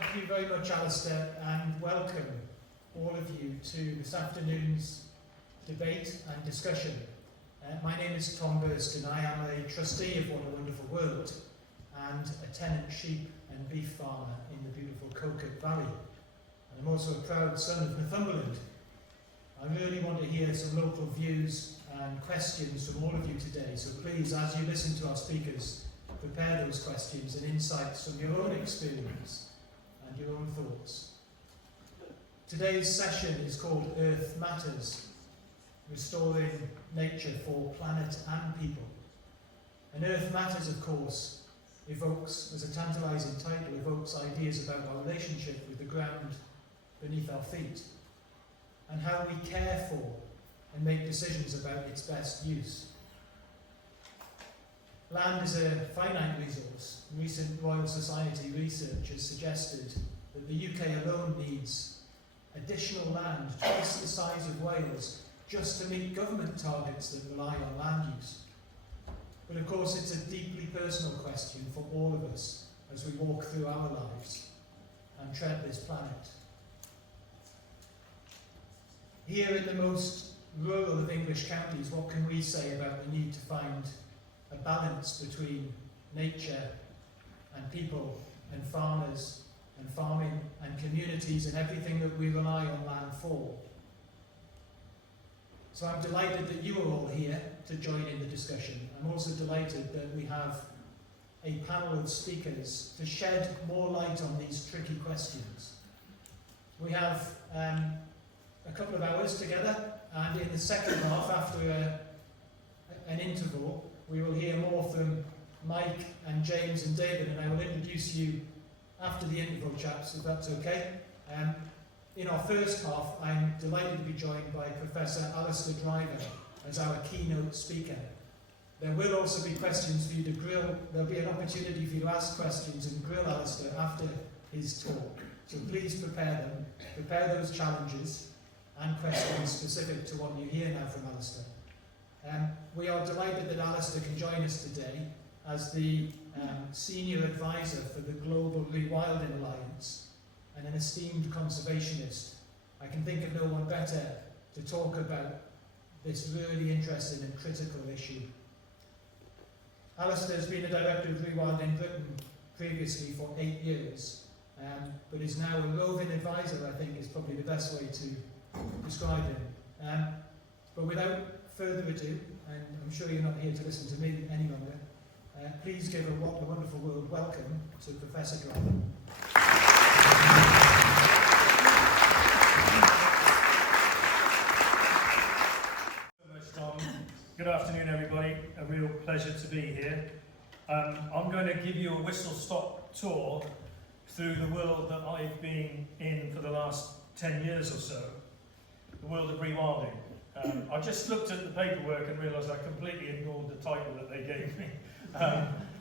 Thank you very much, Alastair, and welcome all of you to this afternoon's debate and discussion. My name is Tom Burston. I am a trustee of What a Wonderful World and a tenant sheep and beef farmer in the beautiful Coquet Valley. And I'm also a proud son of Northumberland. I really want to hear some local views and questions from all of you today, so please, as you listen to our speakers, prepare those questions and insights from your own experience and your own thoughts. Today's session is called Earth Matters, Restoring Nature for Planet and People. And Earth Matters, of course, evokes, as a tantalising title, evokes ideas about our relationship with the ground beneath our feet and how we care for and make decisions about its best use. Land is a finite resource. Recent Royal Society research has suggested that the UK alone needs additional land twice the size of Wales just to meet government targets that rely on land use. But of course it's a deeply personal question for all of us as we walk through our lives and tread this planet. Here in the most rural of English counties, what can we say about the need to find a balance between nature and people and farmers and farming and communities and everything that we rely on land for? So I'm delighted that you are all here to join in the discussion. I'm also delighted that we have a panel of speakers to shed more light on these tricky questions. We have a couple of hours together, and in the second half, after an interval, we will hear more from Mike and James and David, and I will introduce you after the interval, chaps, if that's okay. In our first half, I'm delighted to be joined by Professor Alastair Driver as our keynote speaker. There will also be questions for you to grill. There'll be an opportunity for you to ask questions and grill Alastair after his talk. So please prepare them. Prepare those challenges and questions specific to what you hear now from Alastair. We are delighted that Alastair can join us today as the Senior Advisor for the Global Rewilding Alliance and an esteemed conservationist. I can think of no one better to talk about this really interesting and critical issue. Alastair has been a Director of Rewilding Britain previously for 8 years, but is now a roving advisor, I think is probably the best way to describe him. But without further ado, and I'm sure you're not here to listen to me any longer, please give a What a Wonderful World welcome to Professor Driver. Good afternoon, everybody. A real pleasure to be here. I'm going to give you a whistle-stop tour through the world that I've been in for the last 10 years or so, the world of rewilding. I just looked at the paperwork and realised I completely ignored the title that they gave me.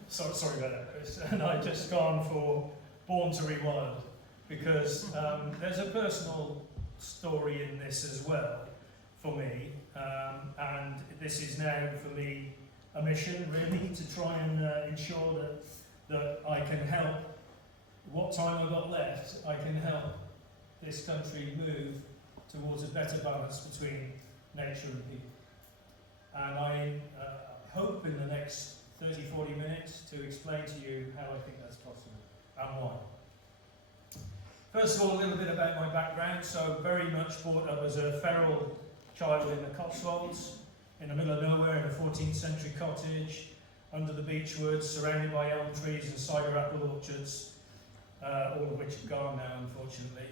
Sorry about that, Chris. And I just gone for Born to Rewild, because there's a personal story in this as well for me. And this is now, for me, a mission, really, to try and ensure that I can help, what time I've got left, I can help this country move towards a better balance between nature and people. And I hope in the next 30-40 minutes to explain to you how I think that's possible and why. First of all, a little bit about my background. So very much brought up as a feral child in the Cotswolds, in the middle of nowhere in a 14th century cottage, under the beechwoods, surrounded by elm trees and cider apple orchards, all of which are gone now, unfortunately.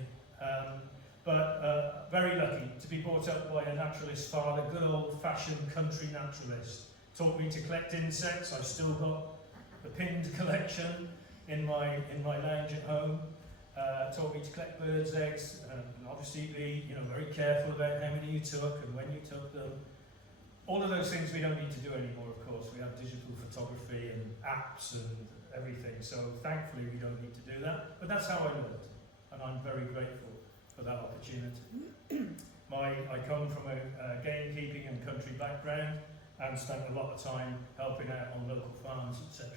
But very lucky to be brought up by a naturalist father, good old-fashioned country naturalist. Taught me to collect insects. I've still got the pinned collection in my lounge at home. Taught me to collect birds' eggs, and obviously be very careful about how many you took and when you took them. All of those things we don't need to do anymore, of course. We have digital photography and apps and everything, so thankfully we don't need to do that. But that's how I learned, and I'm very grateful for that opportunity. I come from a gamekeeping and country background and spent a lot of time helping out on local farms, etc.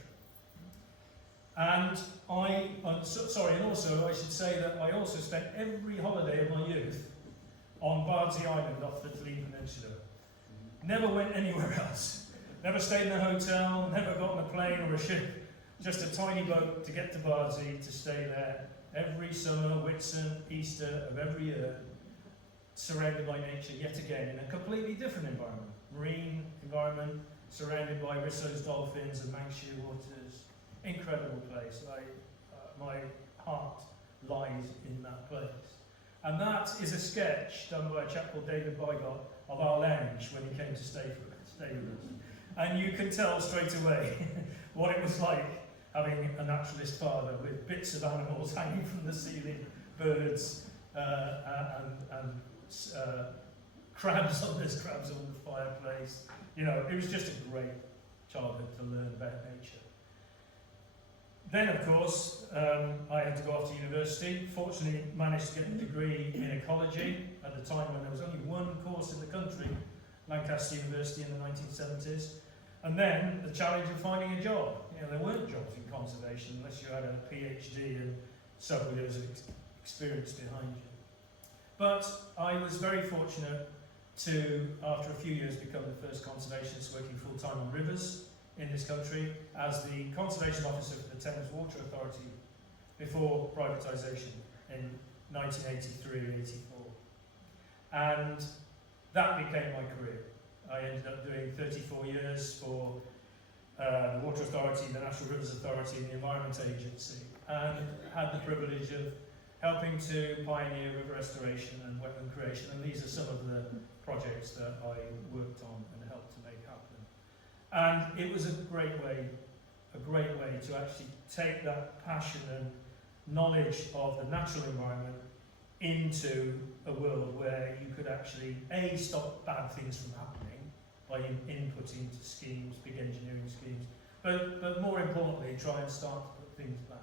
And and also I should say that I also spent every holiday of my youth on Bardsey Island off the Theleme Peninsula. Never went anywhere else. Never stayed in a hotel, never got on a plane or a ship. Just a tiny boat to get to Bardsey, to stay there every summer, Whitsun, Easter of every year, surrounded by nature yet again in a completely different environment. Marine environment, surrounded by Risso's dolphins and Manxia waters. Incredible place. My heart lies in that place. And that is a sketch done by a chap called David Bygott of our lounge when he came to stay with us. And you can tell straight away what it was like having a naturalist father with bits of animals hanging from the ceiling, birds, and crabs on the fireplace. You know, it was just a great childhood to learn about nature. Then, of course, I had to go off to university. Fortunately, managed to get a degree in ecology at the time when there was only one course in the country, Lancaster University in the 1970s. And then the challenge of finding a job. You know, there weren't jobs in conservation unless you had a PhD and several years of experience behind you. But I was very fortunate to, after a few years, become the first conservationist working full-time on rivers in this country as the conservation officer for the Thames Water Authority before privatisation in 1983-84. And that became my career. I ended up doing 34 years for the Water Authority, the National Rivers Authority and the Environment Agency, and had the privilege of helping to pioneer river restoration and wetland creation, and these are some of the projects that I worked on and helped to make happen. And it was a great way to actually take that passion and knowledge of the natural environment into a world where you could actually, A, stop bad things from happening by inputting to schemes, big engineering schemes, but more importantly, try and start to put things back.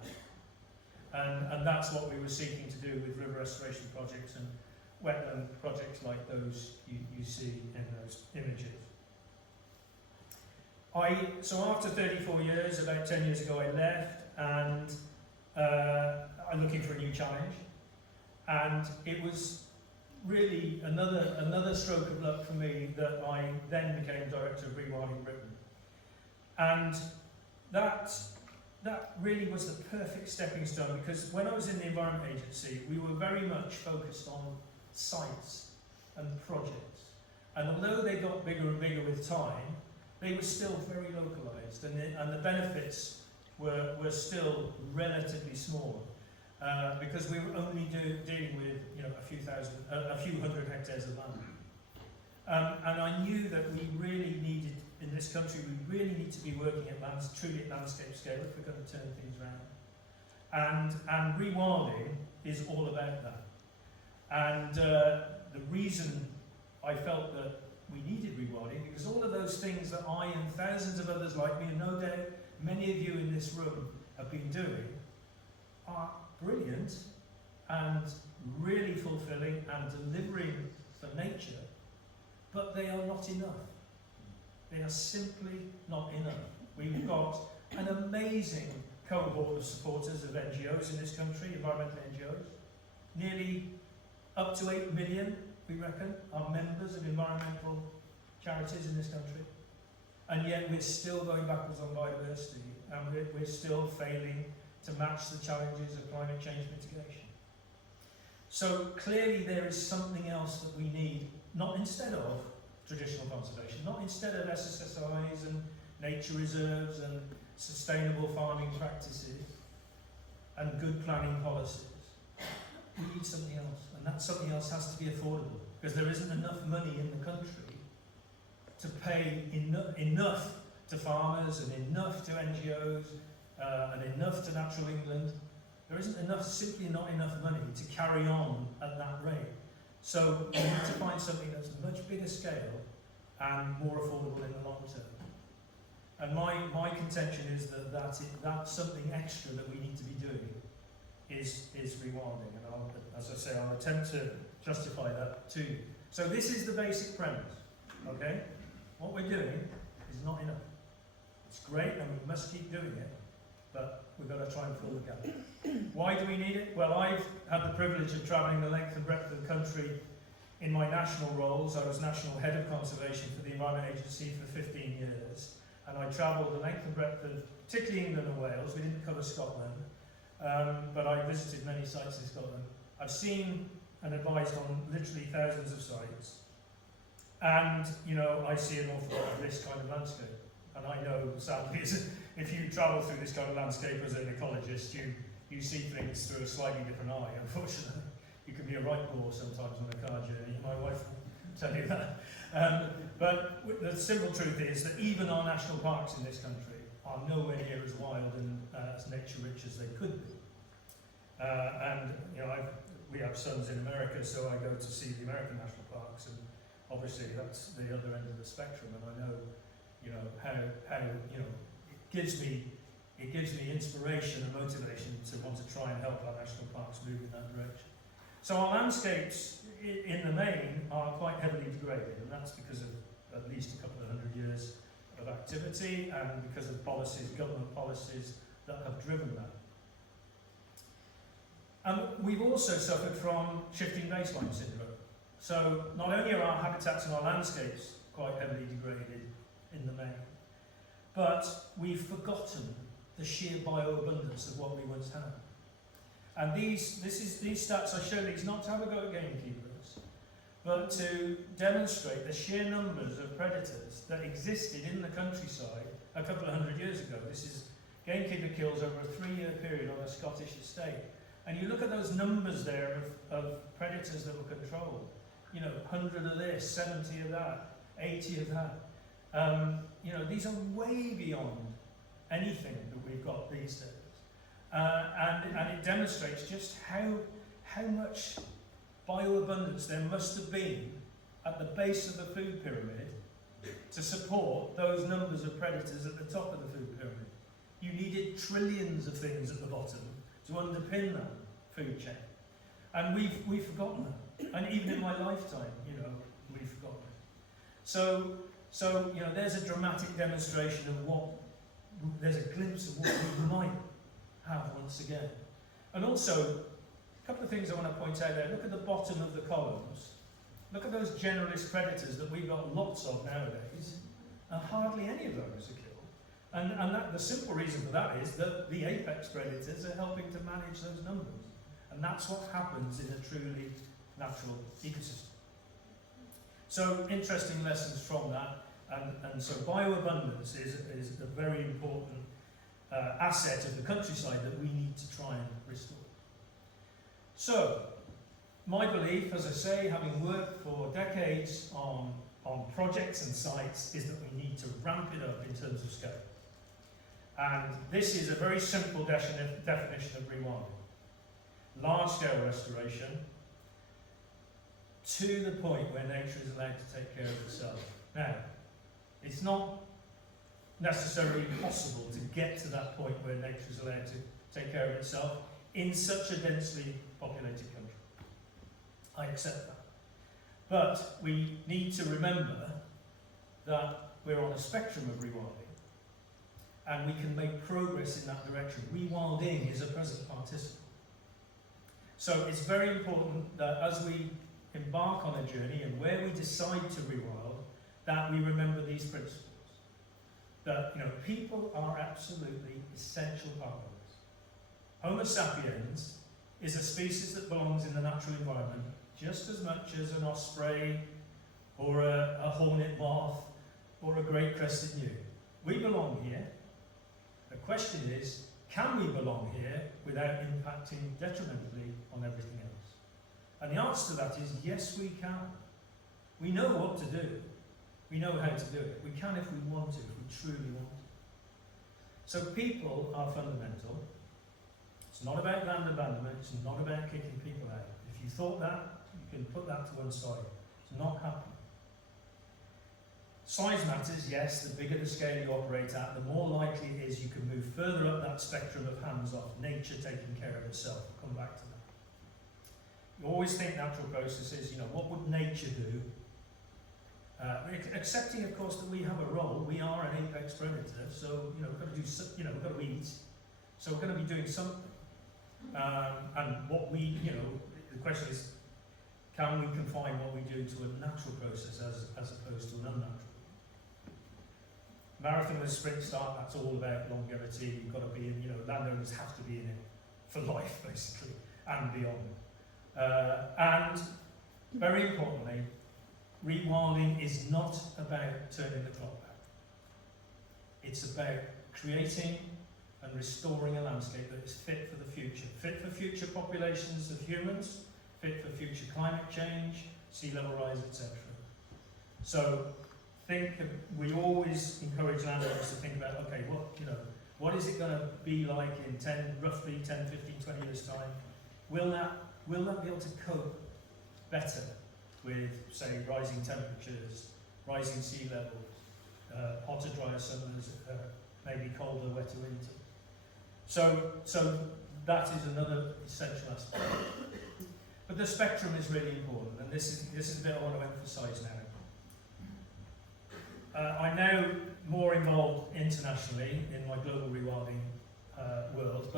And that's what we were seeking to do with river restoration projects and wetland projects like those you see in those images. So after 34 years, about 10 years ago, I left and I'm looking for a new challenge. And it was really another stroke of luck for me that I then became Director of Rewilding Britain. And that really was the perfect stepping stone, because when I was in the Environment Agency, we were very much focused on sites and projects. And although they got bigger and bigger with time, they were still very localised, and the benefits were still relatively small. Because we were only dealing with a few hundred hectares of land, and I knew that we really needed in this country. We really need to be working at truly at landscape scale if we're going to turn things around. And rewilding is all about that. And the reason I felt that we needed rewilding, because all of those things that I and thousands of others like me, and no doubt many of you in this room have been doing, are brilliant and really fulfilling and delivering for nature, but they are not enough. They are simply not enough. We've got an amazing cohort of supporters of NGOs in this country, environmental NGOs. Nearly up to 8 million, we reckon, are members of environmental charities in this country. And yet we're still going backwards on biodiversity, and we're still failing to match the challenges of climate change mitigation. So clearly there is something else that we need, not instead of traditional conservation, not instead of SSSIs and nature reserves and sustainable farming practices and good planning policies. We need something else, and that something else has to be affordable, because there isn't enough money in the country to pay enough to farmers and enough to NGOs and enough to Natural England. There isn't enough, simply not enough money to carry on at that rate. So we need to find something that's a much bigger scale and more affordable in the long term. And my contention is that that's something extra that we need to be doing is rewilding. And as I say, I'll attempt to justify that to you. So this is the basic premise, okay? What we're doing is not enough. It's great and we must keep doing it, but We've got to try and fill the gap. Why do we need it? Well, I've had the privilege of travelling the length and breadth of the country in my national roles. I was National Head of Conservation for the Environment Agency for 15 years, and I travelled the length and breadth of particularly England and Wales. We didn't cover Scotland, but I visited many sites in Scotland. I've seen and advised on literally thousands of sites, and I see an awful lot of this kind of landscape. And I know, sadly, if you travel through this kind of landscape as an ecologist, you see things through a slightly different eye, unfortunately. You can be a right bore sometimes on a car journey, my wife will tell you that. But the simple truth is that even our national parks in this country are nowhere near as wild and as nature-rich as they could be. We have sons in America, so I go to see the American national parks, and obviously that's the other end of the spectrum, and I know how it gives me inspiration and motivation to want to try and help our national parks move in that direction. So our landscapes in the main are quite heavily degraded, and that's because of at least a couple of hundred years of activity and because of policies, government policies that have driven that. And we've also suffered from shifting baseline syndrome. So not only are our habitats and our landscapes quite heavily degraded in the main, but we've forgotten the sheer bioabundance of what we once had. And these stats, I show these not to have a go at gamekeepers, but to demonstrate the sheer numbers of predators that existed in the countryside a couple of hundred years ago. This is gamekeeper kills over a 3-year period on a Scottish estate. And you look at those numbers there of predators that were controlled. 100 of this, 70 of that, 80 of that. These are way beyond anything that we've got these days. And it demonstrates just how much bioabundance there must have been at the base of the food pyramid to support those numbers of predators at the top of the food pyramid. You needed trillions of things at the bottom to underpin that food chain. And we've forgotten that. And even in my lifetime, we've forgotten it. So there's a dramatic demonstration of there's a glimpse of what we might have once again. And also, a couple of things I want to point out there. Look at the bottom of the columns. Look at those generalist predators that we've got lots of nowadays, and hardly any of those are killed. And the simple reason for that is that the apex predators are helping to manage those numbers. And that's what happens in a truly natural ecosystem. So, interesting lessons from that. And so bioabundance is a very important asset of the countryside that we need to try and restore. So, my belief, as I say, having worked for decades on projects and sites, is that we need to ramp it up in terms of scale. And this is a very simple definition of rewilding. Large-scale restoration to the point where nature is allowed to take care of itself. Now, it's not necessarily possible to get to that point where nature is allowed to take care of itself in such a densely populated country. I accept that. But we need to remember that we're on a spectrum of rewilding, and we can make progress in that direction. Rewilding is a present participle. So it's very important that as we embark on a journey and where we decide to rewild, that we remember these principles. That people are absolutely essential part of this. Homo sapiens is a species that belongs in the natural environment just as much as an osprey or a hornet moth or a great crested newt. We belong here. The question is, can we belong here without impacting detrimentally on everything else? And the answer to that is yes, we can. We know what to do. We know how to do it. We can if we want to, if we truly want to. So people are fundamental. It's not about land abandonment. It's not about kicking people out. If you thought that, you can put that to one side. It's not happening. Size matters, yes. The bigger the scale you operate at, the more likely it is you can move further up that spectrum of hands-off, nature taking care of itself. We'll come back to that. You always think natural processes, what would nature do? Accepting, of course, that we have a role. We are an apex predator, so we've got to eat. So we're going to be doing something. And what we, the question is, can we confine what we do to a natural process as opposed to an unnatural? Marathon and sprint start, that's all about longevity. You've got to be in, landowners have to be in it for life, basically, and beyond. And very importantly, rewilding is not about turning the clock back. It's about creating and restoring a landscape that is fit for the future. Fit for future populations of humans, fit for future climate change, sea level rise, etc. So we always encourage landowners to think about, okay, what is it going to be like in roughly 10, 15, 20 years time? Will that be able to cope better with, say, rising temperatures, rising sea levels, hotter, drier summers, maybe colder, wetter winter? So that is another essential aspect. But the spectrum is really important, and this is a bit I want to emphasise now. I'm now more involved internationally in my global rewilding world,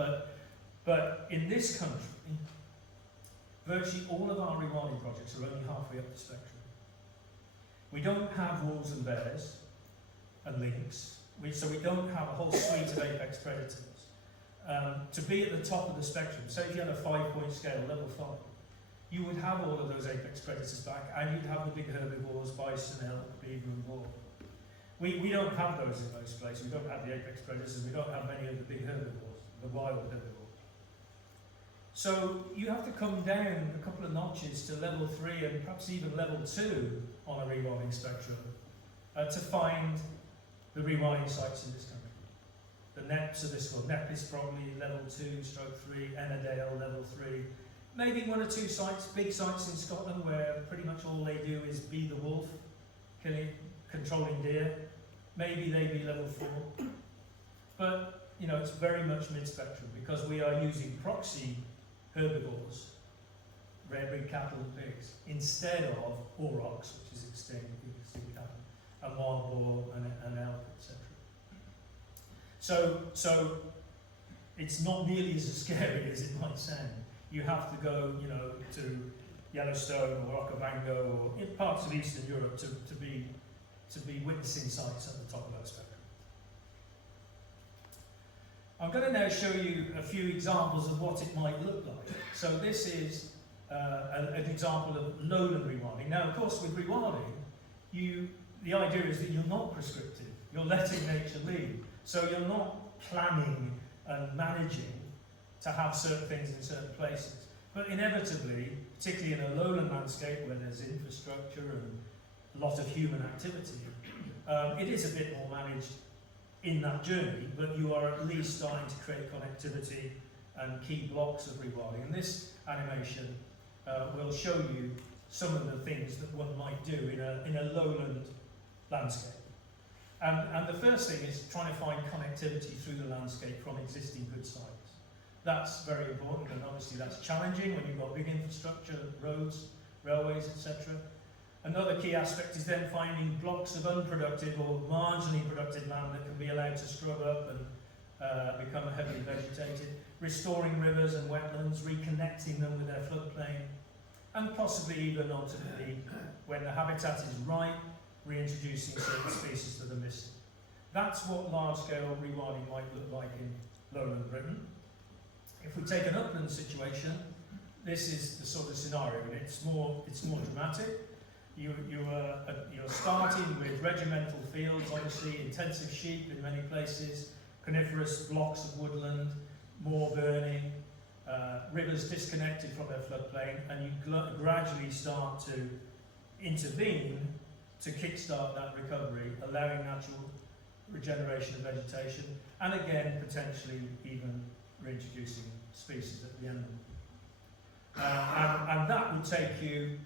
but in this country, virtually all of our rewilding projects are only halfway up the spectrum. We don't have wolves and bears and lynx, so we don't have a whole suite of apex predators. To be at the top of the spectrum, say if you had a 5-point scale, level 5, you would have all of those apex predators back, and you'd have the big herbivores, bison, elk, beaver and boar. We don't have those in most places. We don't have the apex predators, we don't have many of the big herbivores, the wild herbivores. So you have to come down a couple of notches to level 3 and perhaps even level 2 on a rewilding spectrum to find the rewilding sites in this country. The NEPs are this one. NEP is probably level 2/3, Ennerdale level 3. Maybe 1 or 2 sites, big sites in Scotland where pretty much all they do is be the wolf, controlling deer. Maybe they be level 4. But, it's very much mid-spectrum because we are using proxy herbivores, rare breed cattle and pigs, instead of aurochs, which is extinct cattle, and wild boar and elk, etc. So it's not nearly as scary as it might sound. You have to go, to Yellowstone or Okavango or in parts of Eastern Europe to be witnessing sites at the top of that spectrum. I'm going to now show you a few examples of what it might look like. So this is an example of lowland rewilding. Now, of course, with rewilding, the idea is that you're not prescriptive. You're letting nature lead. So you're not planning and managing to have certain things in certain places. But inevitably, particularly in a lowland landscape where there's infrastructure and a lot of human activity, it is a bit more managed in that journey, but you are at least starting to create connectivity and key blocks of rewilding. And this animation will show you some of the things that one might do in a lowland landscape. And the first thing is trying to find connectivity through the landscape from existing good sites. That's very important, and obviously that's challenging when you've got big infrastructure, roads, railways, etc. Another key aspect is then finding blocks of unproductive or marginally productive land that can be allowed to scrub up and become heavily vegetated, restoring rivers and wetlands, reconnecting them with their floodplain, and possibly even ultimately, when the habitat is right, reintroducing certain species that are missing. That's what large-scale rewilding might look like in lowland Britain. If we take an upland situation, this is the sort of scenario, and it's more dramatic. You're starting with regimental fields, obviously intensive sheep in many places, coniferous blocks of woodland, moor burning, rivers disconnected from their floodplain, and you gradually start to intervene to kickstart that recovery, allowing natural regeneration of vegetation, and again, potentially even reintroducing species at the end of it. And that would take you,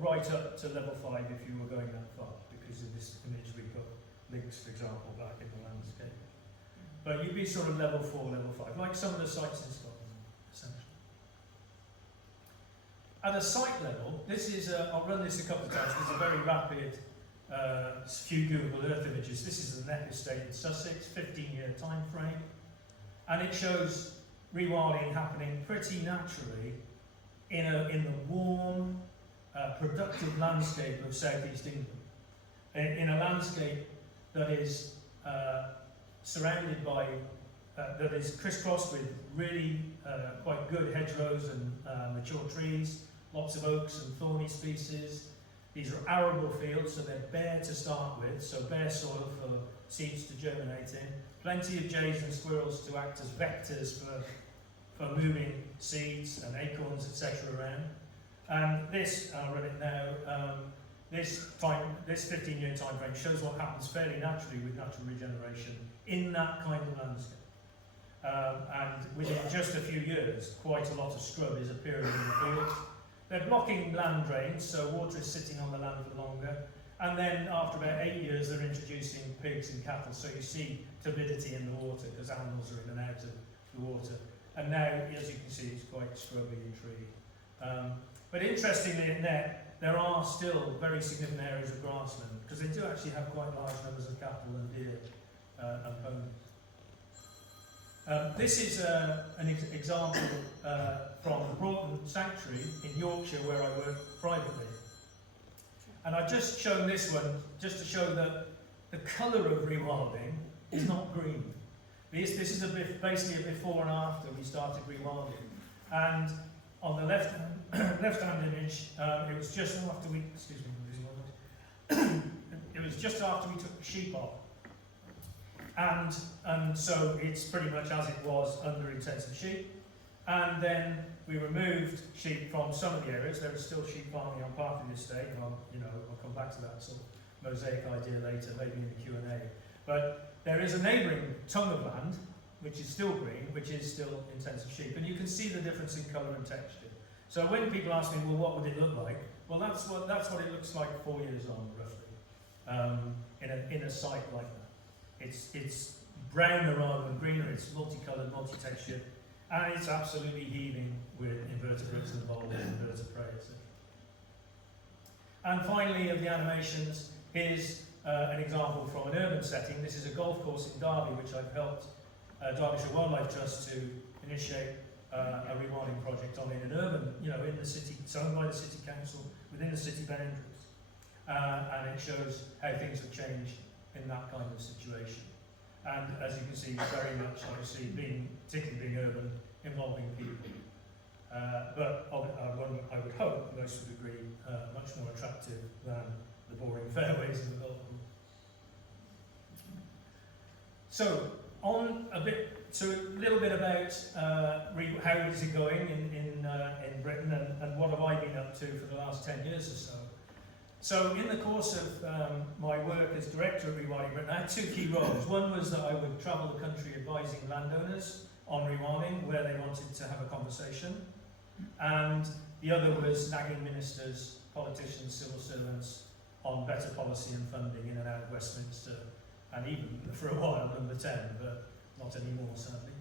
right up to level 5 if you were going that far, because in this image we've got links, for example, back in the landscape. But you'd be sort of level 4, level 5, like some of the sites in Scotland, essentially. At a site level, this is, I'll run this a couple of times, it's a very rapid few Google Earth images. This is the NEP estate in Sussex, 15-year time frame. And it shows rewilding happening pretty naturally in the warm, productive landscape of southeast England. In a landscape that is surrounded by, that is crisscrossed with really quite good hedgerows and mature trees, lots of oaks and thorny species. These are arable fields, so they're bare to start with, so bare soil for seeds to germinate in. Plenty of jays and squirrels to act as vectors for moving seeds and acorns, etc. around. And this, I'll run it now, this 15-year time frame shows what happens fairly naturally with natural regeneration in that kind of landscape. And within just a few years, quite a lot of scrub is appearing in the fields. They're blocking land drains, so water is sitting on the land for longer. And then after about 8 years, they're introducing pigs and cattle, so you see turbidity in the water because animals are in and out of the water. And now, as you can see, it's quite scrubby and treey. But interestingly, in there are still very significant areas of grassland because they do actually have quite large numbers of cattle and deer and ponies. This is an example from the Broughton Sanctuary in Yorkshire where I work privately. And I've just shown this one just to show that the colour of rewilding is not green. This is basically a before and after we started rewilding. And on the left-hand image, it was just after we, excuse me, I'm losing my voice. It was just after we took the sheep off. And so it's pretty much as it was under intensive sheep. And then we removed sheep from some of the areas. There is still sheep farming on part of the estate. I'll come back to that sort of mosaic idea later, maybe in the Q&A. But there is a neighbouring tongue of land, which is still green, which is still intensive sheep. And you can see the difference in colour and texture. So when people ask me, well, what would it look like? Well, that's what it looks like 4 years on, roughly, in a site like that. It's browner rather than greener, it's multicoloured, multi-textured, and it's absolutely heaving with invertebrates and voles and birds of prey, etc. And finally, of the animations, here's an example from an urban setting. This is a golf course in Derby, which I've helped Derbyshire Wildlife Trust to initiate a rewilding project on in an urban, in the city, it's owned by the city council, within the city boundaries. And it shows how things have changed in that kind of situation. And as you can see, very much, obviously, particularly being urban, involving people. But I would hope most would agree, much more attractive than the boring fairways of the golf course. So, a little bit about how is it going in Britain and what have I been up to for the last 10 years or so. So in the course of my work as director of Rewilding Britain, I had two key roles. One was that I would travel the country advising landowners on rewilding where they wanted to have a conversation. And the other was nagging ministers, politicians, civil servants on better policy and funding in and out of Westminster, and even for a while number 10, but not anymore sadly.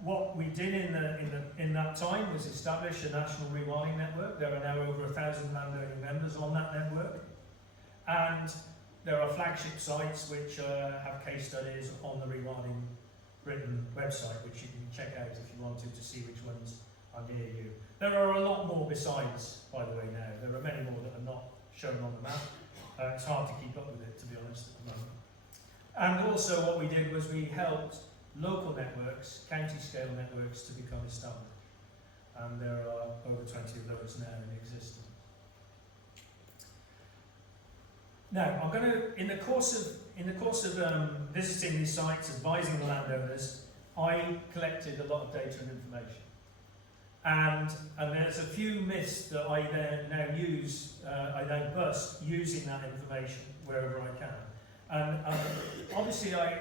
What we did in that time was establish a national rewilding network. There are now over 1,000 landowning members on that network. And there are flagship sites which have case studies on the Rewilding Britain website, which you can check out if you want to see which ones are near you. There are a lot more besides, by the way, now. There are many more that are not shown on the map. It's hard to keep up with it, to be honest, at the moment. And also what we did was we helped local networks, county-scale networks, to become established. And there are over 20 of those now in existence. Now, I'm going to, in the course of visiting these sites, advising the landowners, I collected a lot of data and information. And there's a few myths that I now use, I now bust using that information wherever I can. And obviously I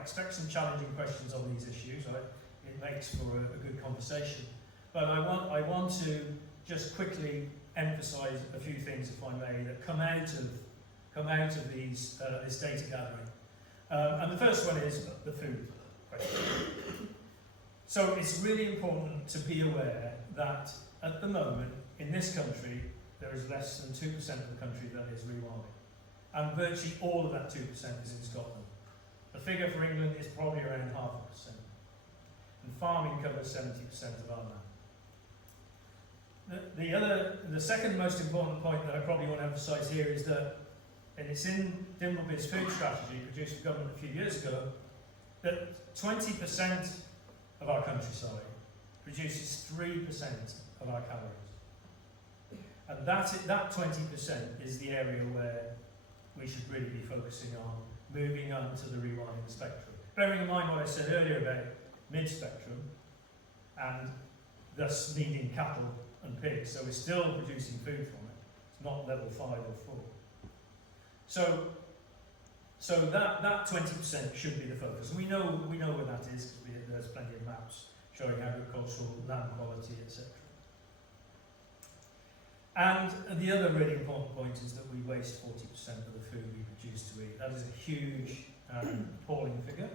expect some challenging questions on these issues. It makes for a good conversation. But I want to just quickly emphasise a few things, if I may, that come out of this data gathering. And the first one is the food question. So it's really important to be aware that at the moment in this country there is less than 2% of the country that is rewilding, and virtually all of that 2% is in Scotland. The figure for England is probably around 0.5%. And farming covers 70% of our land. The second most important point that I probably want to emphasise here is that, and it's in Dimbleby's food strategy produced for government a few years ago, that 20% of our countryside produces 3% of our calories. And that 20% is the area where we should really be focusing on moving on to the rewilding spectrum. Bearing in mind what I said earlier about mid-spectrum and thus needing cattle and pigs, so we're still producing food from it. It's not level 5 or 4. So that 20% should be the focus. And we know where that is because there's plenty of maps showing agricultural land quality, etc. And the other really important point is that we waste 40% of the food we produce to eat. That is a huge, appalling figure.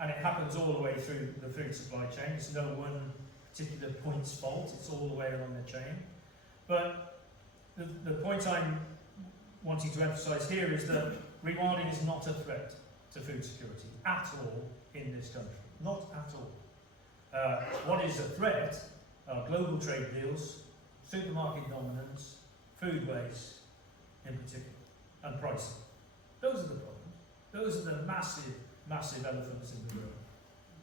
And it happens all the way through the food supply chain. It's no one particular point's fault. It's all the way along the chain. But the point I'm wanting to emphasise here is that rewilding is not a threat to food security at all in this country. Not at all. What is a threat are global trade deals, supermarket dominance, food waste in particular, and pricing. Those are the problems. Those are the massive, massive elephants in the room.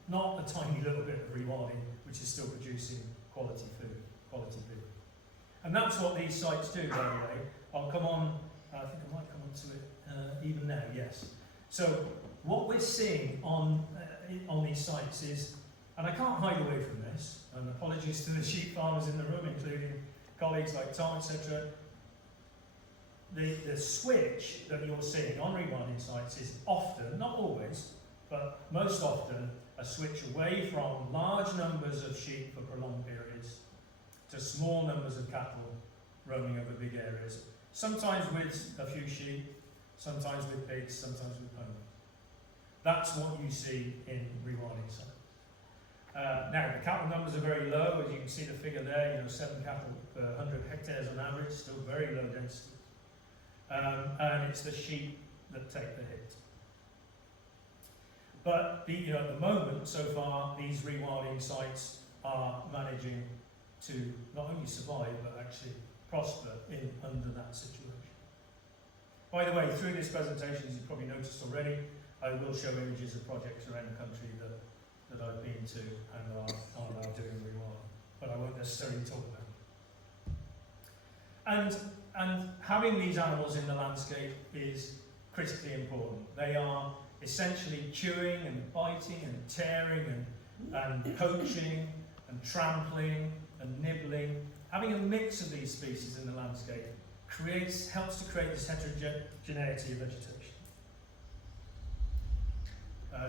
Not a tiny little bit of rewilding, which is still producing quality food, quality food. And that's what these sites do, by the way. I'll come on, I think I might come on to it even now, yes. So what we're seeing on these sites is, and I can't hide away from this, and apologies to the sheep farmers in the room, including colleagues like Tom, etc. The switch that you're seeing on rewilding sites is often, not always, but most often, a switch away from large numbers of sheep for prolonged periods to small numbers of cattle roaming over big areas, sometimes with a few sheep, sometimes with pigs, sometimes with ponies. That's what you see in rewilding sites. Now, the cattle numbers are very low, as you can see the figure there, 7 cattle per 100 hectares on average, still very low density. And it's the sheep that take the hit. But at the moment, so far, these rewilding sites are managing to not only survive, but actually prosper under that situation. By the way, through this presentation, as you've probably noticed already, I will show images of projects around the country that I've been to and are now doing rewilding, but I won't necessarily talk about it. And having these animals in the landscape is critically important. They are essentially chewing and biting and tearing and poaching and trampling and nibbling. Having a mix of these species in the landscape helps to create this heterogeneity of vegetation.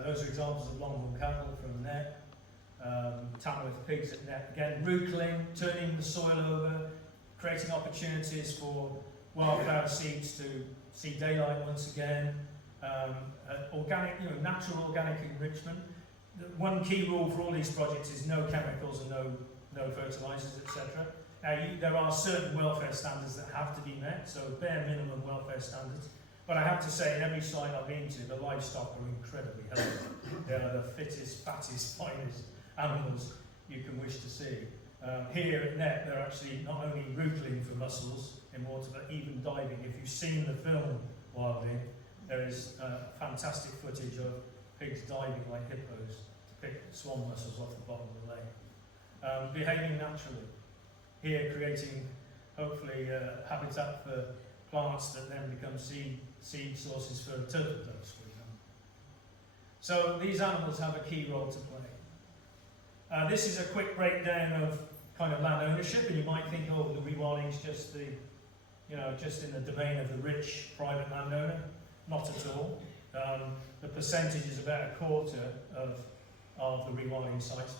Those are examples of longhorn cattle from Net, Tamworth pigs at Net. Again, rootling, turning the soil over, creating opportunities for wildflower seeds to see daylight once again. Natural organic enrichment. The one key rule for all these projects is no chemicals and no fertilisers, etc. There are certain welfare standards that have to be met, so bare minimum welfare standards. But I have to say, in every site I've been to, the livestock are incredibly healthy. They are the fittest, fattest, finest animals you can wish to see. Here at Net, they're actually not only rootling for mussels in water, but even diving. If you've seen the film Wilding, there is fantastic footage of pigs diving like hippos to pick swan mussels off the bottom of the lake. Behaving naturally. Here, creating, hopefully, habitat for plants that then become seed sources for turtle doves, for example. So these animals have a key role to play. This is a quick breakdown of kind of land ownership, and you might think, oh, the rewilding is just just in the domain of the rich private landowner. Not at all. The percentage is about a quarter of the rewilding sites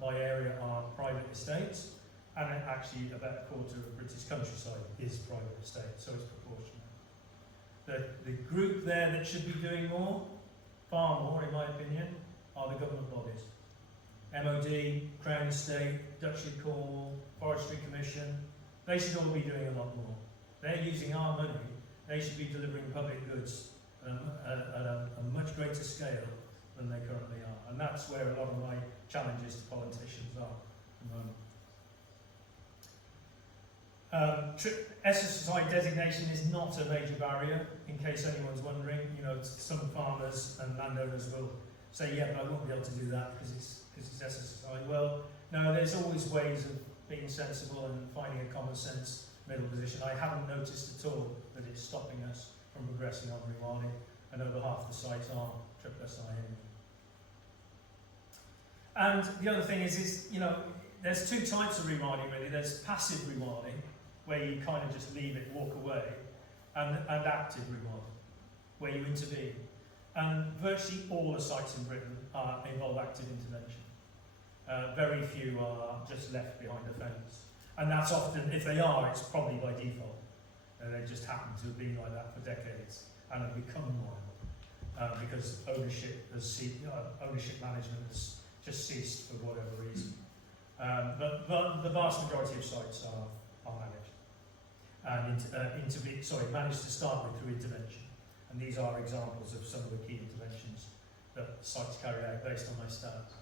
by area are private estates, and actually about a quarter of British countryside is private estate, so it's proportional. The group there that should be doing more, far more in my opinion, are the government bodies. MOD, Crown Estate, Duchy of Cornwall, Forestry Commission, they should all be doing a lot more. They're using our money, they should be delivering public goods at a much greater scale than they currently are. And that's where a lot of my challenges to politicians are at the moment. SSI designation is not a major barrier, in case anyone's wondering. You know, some farmers and landowners will say, yeah, but I won't be able to do that because it's SSI. Well, no, there's always ways of being sensible and finding a common sense middle position. I haven't noticed at all that it's stopping us from progressing on rewilding, and over half the sites are SSI anyway. And the other thing is, you know, there's two types of rewilding really. There's passive rewilding, where you kind of just leave it, walk away, and active rewilding, where you intervene. And virtually all the sites in Britain involve active intervention. Very few are just left behind a fence. And that's often, if they are, it's probably by default. They just happen to have been like that for decades and have become wild because ownership management has just ceased for whatever reason. But the vast majority of sites are managed and managed to start with through intervention. And these are examples of some of the key interventions that sites carry out based on my stats.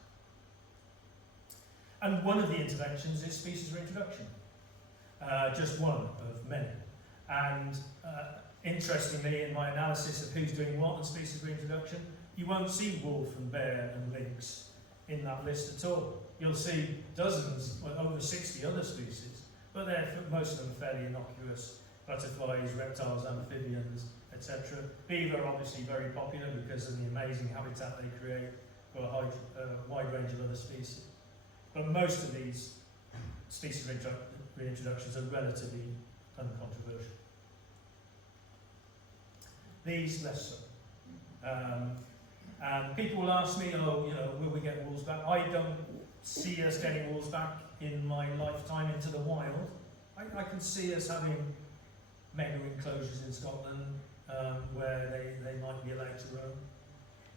And one of the interventions is species reintroduction. Just one of many. And interestingly, in my analysis of who's doing what on species reintroduction, you won't see wolf and bear and lynx in that list at all. You'll see dozens, over 60 other species, but most of them fairly innocuous: butterflies, reptiles, amphibians, etc. Beaver obviously very popular because of the amazing habitat they create for a wide range of other species. But most of these species reintroductions are relatively uncontroversial. These less so. And people will ask me, oh, you know, will we get wolves back? I don't see us getting wolves back in my lifetime into the wild. I can see us having mega enclosures in Scotland where they might be allowed to roam.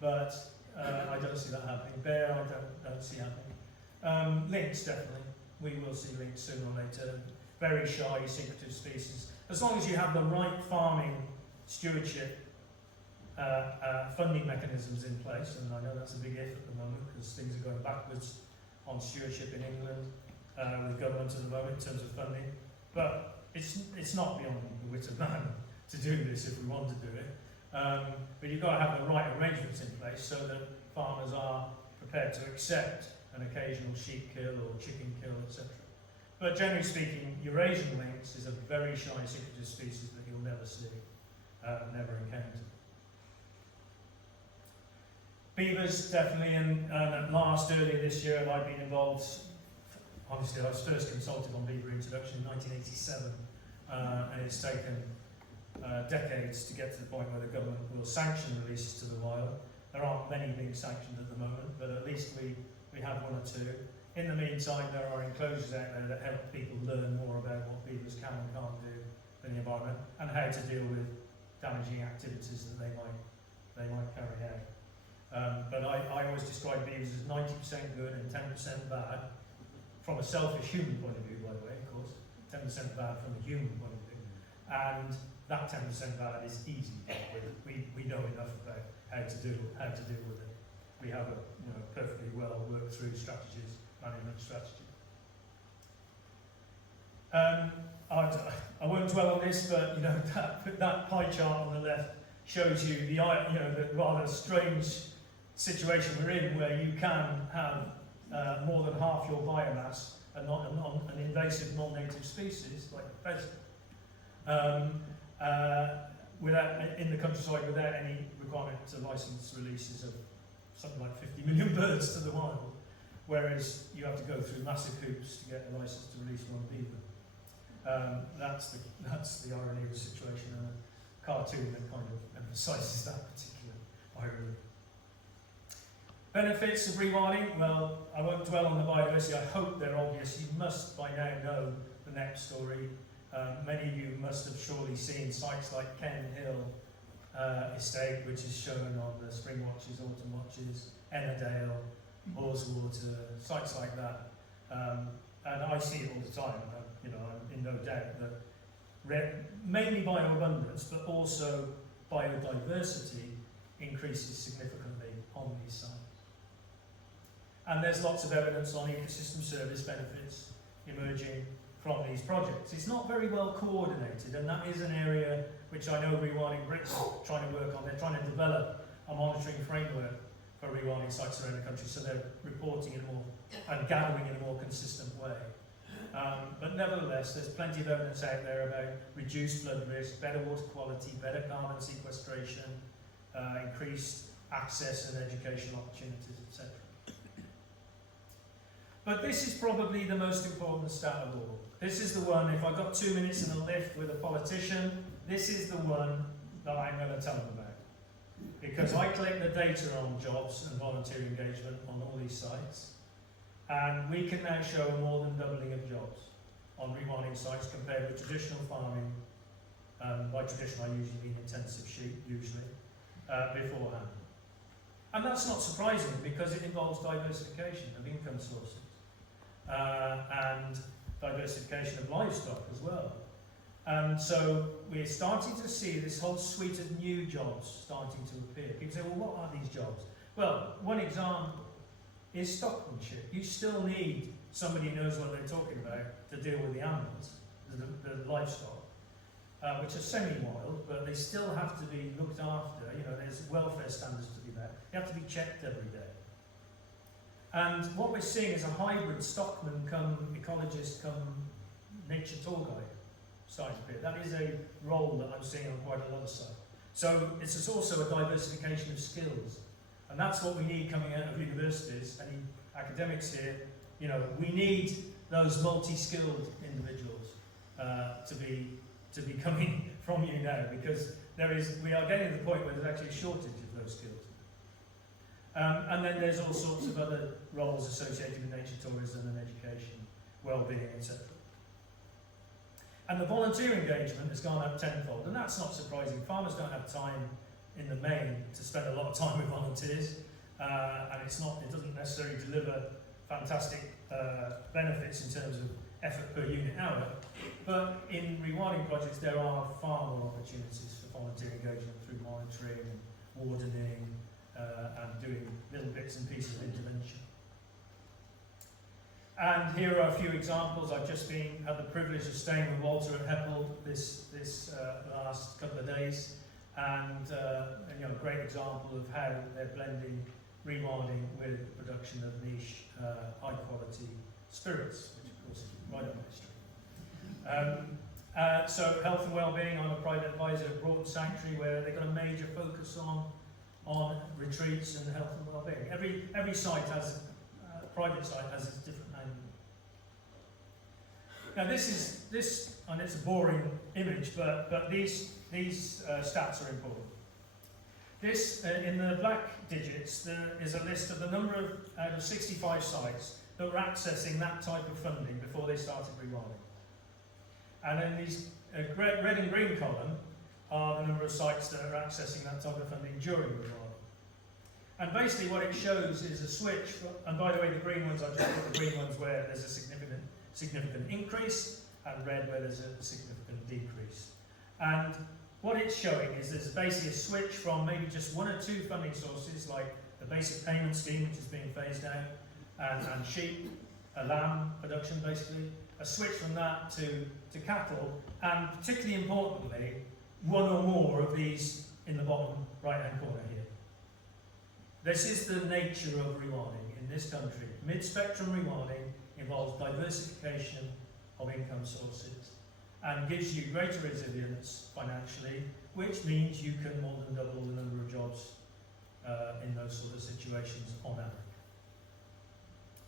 But I don't see that happening. Bear, I don't see happening. Lynx, definitely. We will see lynx sooner or later. Very shy, secretive species. As long as you have the right farming, stewardship, funding mechanisms in place, and I know that's a big if at the moment because things are going backwards on stewardship in England with government at the moment in terms of funding. But it's not beyond the wit of man to do this if we want to do it. But you've got to have the right arrangements in place so that farmers are prepared to accept an occasional sheep kill or chicken kill, etc. But generally speaking, Eurasian lynx is a very shy, secretive species that you'll never see, never encounter. Beavers, definitely, and at last, earlier this year, I've been involved. Honestly, I was first consulted on beaver introduction in 1987, and it's taken decades to get to the point where the government will sanction releases to the wild. There aren't many being sanctioned at the moment, but at least we have one or two. In the meantime, there are enclosures out there that help people learn more about what beavers can and can't do in the environment and how to deal with damaging activities that they might carry out. But I always describe beavers as 90% good and 10% bad, from a selfish human point of view, by the way, of course. 10% bad from a human point of view. And that 10% bad is easy to deal with. We know enough about how to deal with it. We have a perfectly well worked through strategies, management strategy. I won't dwell on this, but that pie chart on the left shows you the rather strange situation we're in, where you can have more than half your biomass and not an invasive non-native species like the pheasant, in the countryside without any requirement to license releases of something like 50 million birds to the wild, whereas you have to go through massive hoops to get a license to release one beaver. That's the irony of the situation, and a cartoon that kind of emphasises that particular irony. Benefits of rewilding, well, I won't dwell on the biodiversity. I hope they're obvious. You must by now know the next story. Many of you must have surely seen sites like Ken Hill Estate, which is shown on the Spring Watches, Autumn Watches, Ennerdale, Haweswater, sites like that. And I see it all the time. I'm in no doubt that mainly bioabundance, but also biodiversity increases significantly on these sites. And there's lots of evidence on ecosystem service benefits emerging from these projects. It's not very well coordinated, and that is an area which I know Rewilding Brits are trying to work on. They're trying to develop a monitoring framework for rewilding sites around the country, so they're reporting in a more and gathering in a more consistent way. But nevertheless, there's plenty of evidence out there about reduced flood risk, better water quality, better carbon sequestration, increased access and educational opportunities, etc. But this is probably the most important stat of all. This is the one, if I've got 2 minutes in a lift with a politician, this is the one that I'm going to tell them about. Because I collect the data on jobs and volunteer engagement on all these sites, and we can now show more than doubling of jobs on rewilding sites compared with traditional farming. By traditional, I usually mean intensive sheep, beforehand. And that's not surprising because it involves diversification of income sources and diversification of livestock as well. And so we're starting to see this whole suite of new jobs starting to appear. People say, well, what are these jobs? Well, one example is stockmanship. You still need somebody who knows what they're talking about to deal with the animals, the livestock, which are semi-wild, but they still have to be looked after. You know, there's welfare standards to be met. They have to be checked every day. And what we're seeing is a hybrid stockman come ecologist come nature tour guide starting to appear. That is a role that I'm seeing on quite a lot of sites. So it's also a diversification of skills. And that's what we need coming out of universities and academics here. You know, we need those multi-skilled individuals to be coming from you now, because we are getting to the point where there's actually a shortage of those skills. And then there's all sorts of other roles associated with nature tourism and education, well-being, etc. And the volunteer engagement has gone up tenfold, and that's not surprising. Farmers don't have time in the main to spend a lot of time with volunteers, and it doesn't necessarily deliver fantastic benefits in terms of effort per unit hour. But in rewilding projects, there are far more opportunities for volunteer engagement through monitoring and wardening and doing little bits and pieces of intervention. And here are a few examples. I've just had the privilege of staying with Walter at Heppel this last couple of days, and you know, a great example of how they're blending rewilding with the production of niche, high-quality spirits, which of course is right up my street. So health and well-being, I'm a private advisor at Broughton Sanctuary, where they've got a major focus on retreats and health and well-being. Every site has, private site has its different name. Now this, and it's a boring image, but these stats are important. This, in the black digits, there is a list of the number of, out of 65 sites that were accessing that type of funding before they started rewilding. And in these red and green column are the number of sites that are accessing that type of funding during rewilding. And basically what it shows is a switch, and by the way, the green ones, I've just put the green ones where there's a significant increase, and red where there's a significant decrease. And what it's showing is there's basically a switch from maybe just one or two funding sources, like the basic payment scheme, which is being phased out, and sheep, lamb production basically, a switch from that to cattle, and particularly importantly, one or more of these in the bottom right-hand corner here. This is the nature of rewilding in this country. Mid-spectrum rewilding involves diversification of income sources and gives you greater resilience financially, which means you can more than double the number of jobs in those sort of situations on average.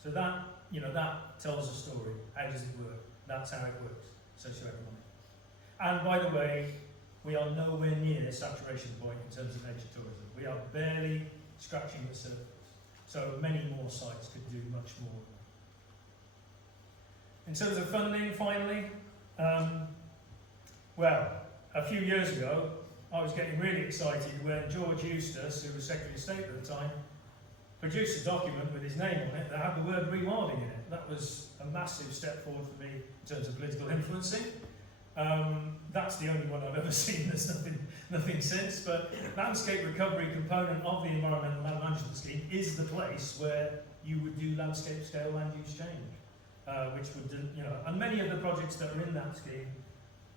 So that, you know, that tells a story. How does it work? That's how it works, socioeconomic. And by the way, we are nowhere near saturation point in terms of nature tourism. We are barely scratching the surface. So many more sites could do much more. In terms of funding, finally, well, a few years ago, I was getting really excited when George Eustace, who was Secretary of State at the time, produced a document with his name on it that had the word rewilding in it. That was a massive step forward for me in terms of political influencing. That's the only one I've ever seen. There's nothing since. But landscape recovery component of the environmental land management scheme is the place where you would do landscape scale land use change, which would do, and many of the projects that are in that scheme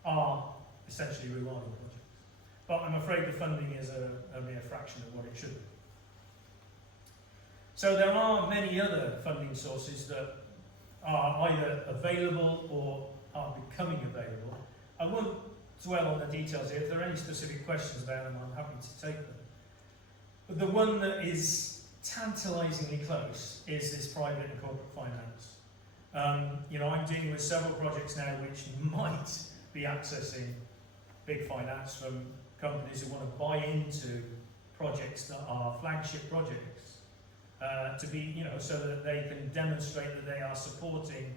are essentially rewilding projects. But I'm afraid the funding is a mere fraction of what it should be. So there are many other funding sources that are either available or are becoming available. I won't dwell on the details here. If there are any specific questions about them, I'm happy to take them. But the one that is tantalisingly close is this private and corporate finance. I'm dealing with several projects now which might be accessing big finance from companies who want to buy into projects that are flagship projects, to be, so that they can demonstrate that they are supporting,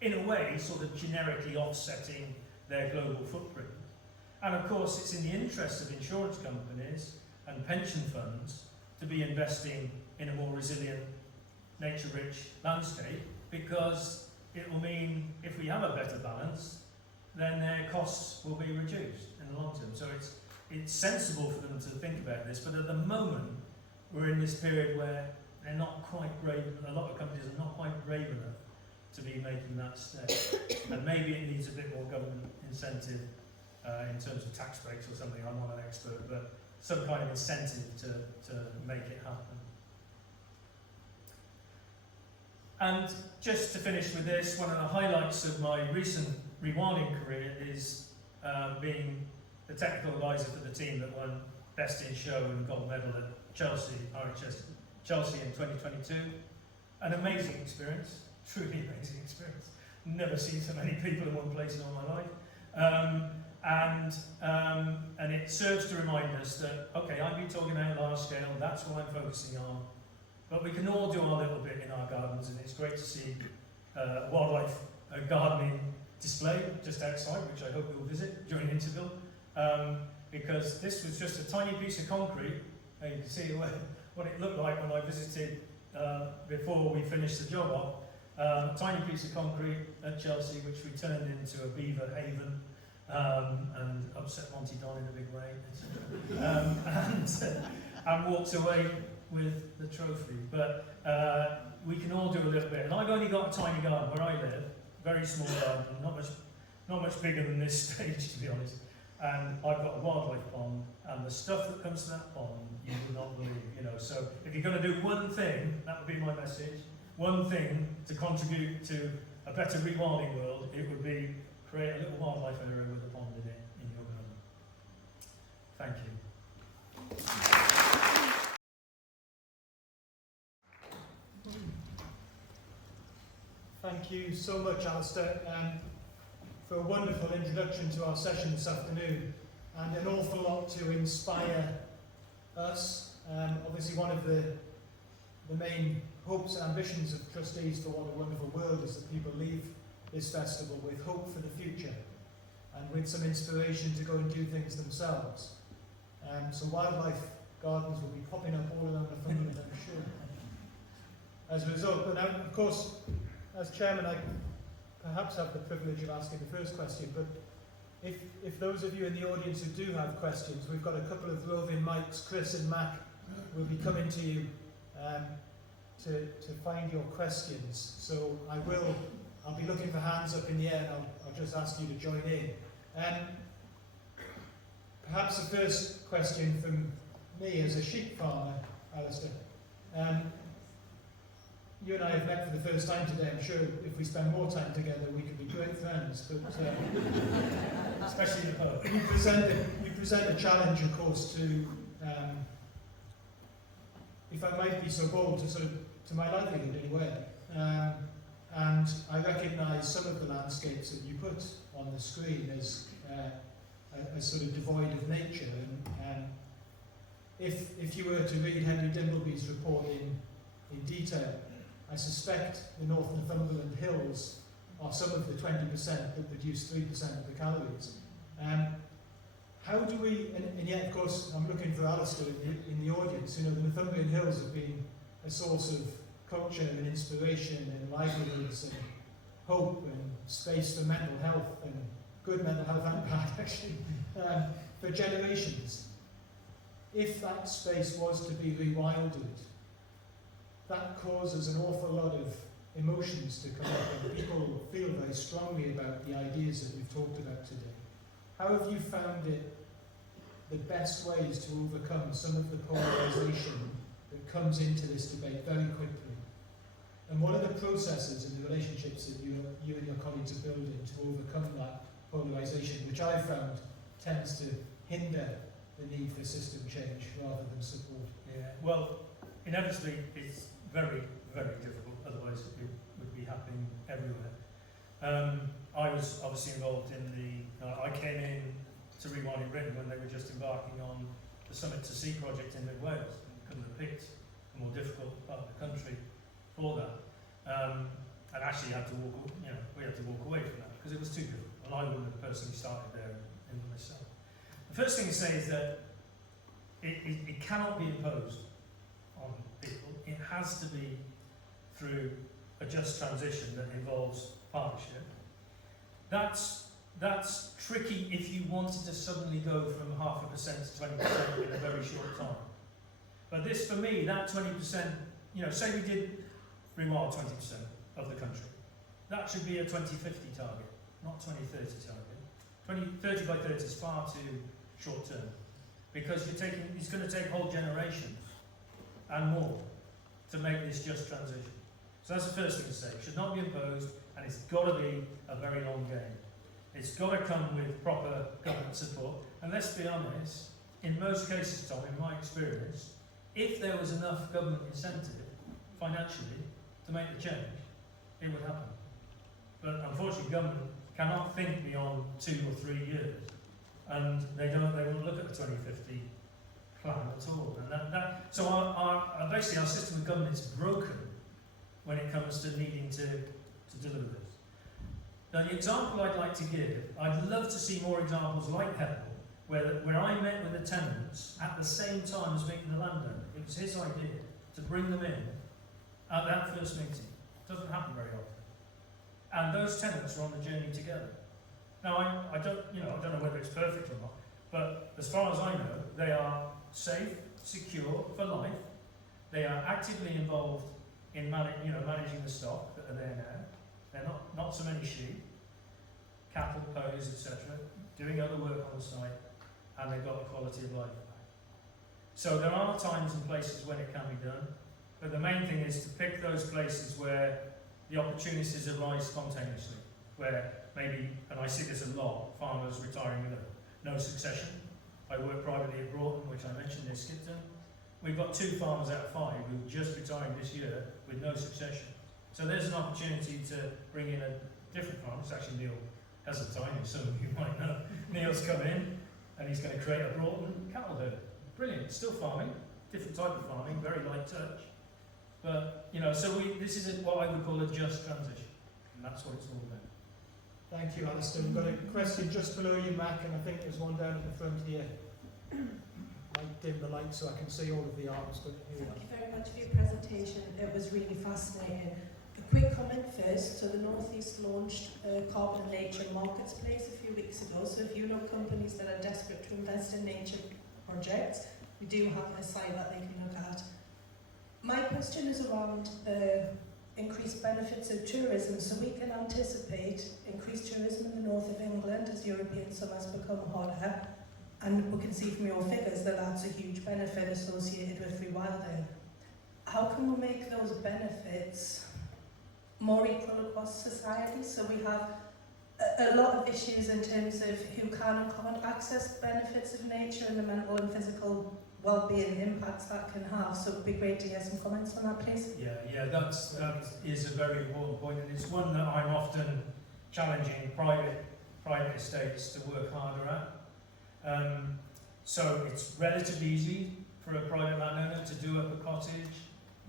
in a way, sort of generically offsetting their global footprint. And of course, it's in the interest of insurance companies and pension funds to be investing in a more resilient, nature-rich landscape, because it will mean if we have a better balance, then their costs will be reduced in the long term. So it's sensible for them to think about this, but at the moment, we're in this period where they're not quite brave, a lot of companies are not quite brave enough to be making that step. And maybe it needs a bit more government incentive in terms of tax breaks or something. I'm not an expert, but some kind of incentive to make it happen. And just to finish with this, one of the highlights of my recent rewilding career is being the technical advisor for the team that won Best in Show and Gold Medal at Chelsea, RHS Chelsea in 2022. An amazing experience, truly amazing experience. Never seen so many people in one place in all my life. And it serves to remind us that, okay, I've been talking about large scale, that's what I'm focusing on, but we can all do our little bit in our gardens, and it's great to see wildlife gardening display just outside, which I hope you'll visit during interval, because this was just a tiny piece of concrete, and you can see what it looked like when I visited before we finished the job off. Tiny piece of concrete at Chelsea, which we turned into a beaver haven, and upset Monty Don in a big way, and walked away with the trophy. But we can all do a little bit. And I've only got a tiny garden where I live, very small garden, not much bigger than this stage, to be honest. And I've got a wildlife pond, and the stuff that comes to that pond, you will not believe, So if you're going to do one thing, that would be my message, one thing to contribute to a better rewilding world, it would be create a little wildlife area with a pond in it in your garden. Thank you. Thank you so much, Alastair, for a wonderful introduction to our session this afternoon, and an awful lot to inspire us. Obviously, one of the main hopes and ambitions of trustees for What a Wonderful World is that people leave this festival with hope for the future and with some inspiration to go and do things themselves. So wildlife gardens will be popping up all around Northumberland, I'm sure, as a result. But now, of course, as chairman, I perhaps have the privilege of asking the first question, but if those of you in the audience who do have questions, we've got a couple of roving mics, Chris and Mac, will be coming to you to find your questions. So I'll be looking for hands up in the air, and I'll just ask you to join in. Perhaps the first question from me as a sheep farmer, Alastair. You and I have met for the first time today. I'm sure if we spend more time together, we could be great friends. But especially in the pub. You present a challenge, of course, to, if I might be so bold, to my livelihood anyway. And I recognise some of the landscapes that you put on the screen as sort of devoid of nature. And if you were to read Henry Dimbleby's report in detail, I suspect the North Northumberland hills are some of the 20% that produce 3% of the calories. How do we, and yet of course I'm looking for Alastair in the audience, the Northumbrian hills have been a source of culture and inspiration and livelihoods and hope and space for mental health and good mental health and bad actually, for generations. If that space was to be rewilded, that causes an awful lot of emotions to come up, and people feel very strongly about the ideas that we've talked about today. How have you found it the best ways to overcome some of the polarisation that comes into this debate very quickly? And what are the processes and the relationships that you and your colleagues are building to overcome that polarisation, which I found tends to hinder the need for system change rather than support? Yeah, well, inevitably it's very, very difficult, otherwise it would be happening everywhere. I was obviously involved in I came in to Rewilding Britain when they were just embarking on the Summit to Sea project in mid Wales, and couldn't have picked a more difficult part of the country for that. And actually had to we had to walk away from that because it was too difficult, and I wouldn't have personally started there in myself. The first thing to say is that it cannot be imposed on people. It has to be through a just transition that involves partnership. That's tricky if you wanted to suddenly go from 0.5% to 20% in a very short time. But this, for me, that 20%, say we did rewild 20% of the country. That should be a 2050 target, not 2030 target. 30 by 30 is far too short term, because it's going to take whole generations and more to make this just transition. So that's the first thing to say. It should not be imposed, and it's got to be a very long game. It's got to come with proper government support. And let's be honest, in most cases, Tom, in my experience, if there was enough government incentive financially to make the change, it would happen. But unfortunately, government cannot think beyond 2 or 3 years, and they won't look at the 2050 plan at all. And so basically our system of government is broken when it comes to needing to deliver this. Now, the example I'd like to give, I'd love to see more examples like Heppel, where I met with the tenants at the same time as meeting the landowner. It was his idea to bring them in at that first meeting. It doesn't happen very often. And those tenants were on the journey together. Now, I don't know whether it's perfect or not, but as far as I know, they are safe, secure for life. They are actively involved in managing the stock that are there now. They're not so many sheep, cattle, ponies, etc., doing other work on the site, and they've got a quality of life back. So there are times and places when it can be done, but the main thing is to pick those places where the opportunities arise spontaneously, where maybe, and I see this a lot, farmers retiring with no succession. I work privately at Broughton, which I mentioned in Skipton. We've got 2 farmers out of 5 who are just retiring this year with no succession. So there's an opportunity to bring in a different farmer. It's actually Neil Heseltine, who some of you might know. Neil's come in and he's going to create a Broughton cattle herd. Brilliant, still farming, different type of farming, very light touch. But, so this is what I would call a just transition, and that's what it's all about. Thank you, Alastair. We've got a question just below you, Mac, and I think there's one down at the front here. Might dim the light so I can see all of the arms, but here we are. Thank you very much for your presentation. It was really fascinating. A quick comment first. So the North East launched Carbon and Nature Markets Place a few weeks ago. So if you know companies that are desperate to invest in nature projects, we do have a site that they can look at. My question is around increased benefits of tourism. So we can anticipate increased tourism in the north of England as European summers become hotter. And we can see from your figures that that's a huge benefit associated with rewilding. How can we make those benefits more equal across society? So we have a lot of issues in terms of who can and can't access benefits of nature and the mental and physical well-being impacts that can have. So it would be great to hear some comments on that, please. Yeah, that is a very important point, and it's one that I'm often challenging private estates to work harder at. So it's relatively easy for a private landowner to do up a cottage,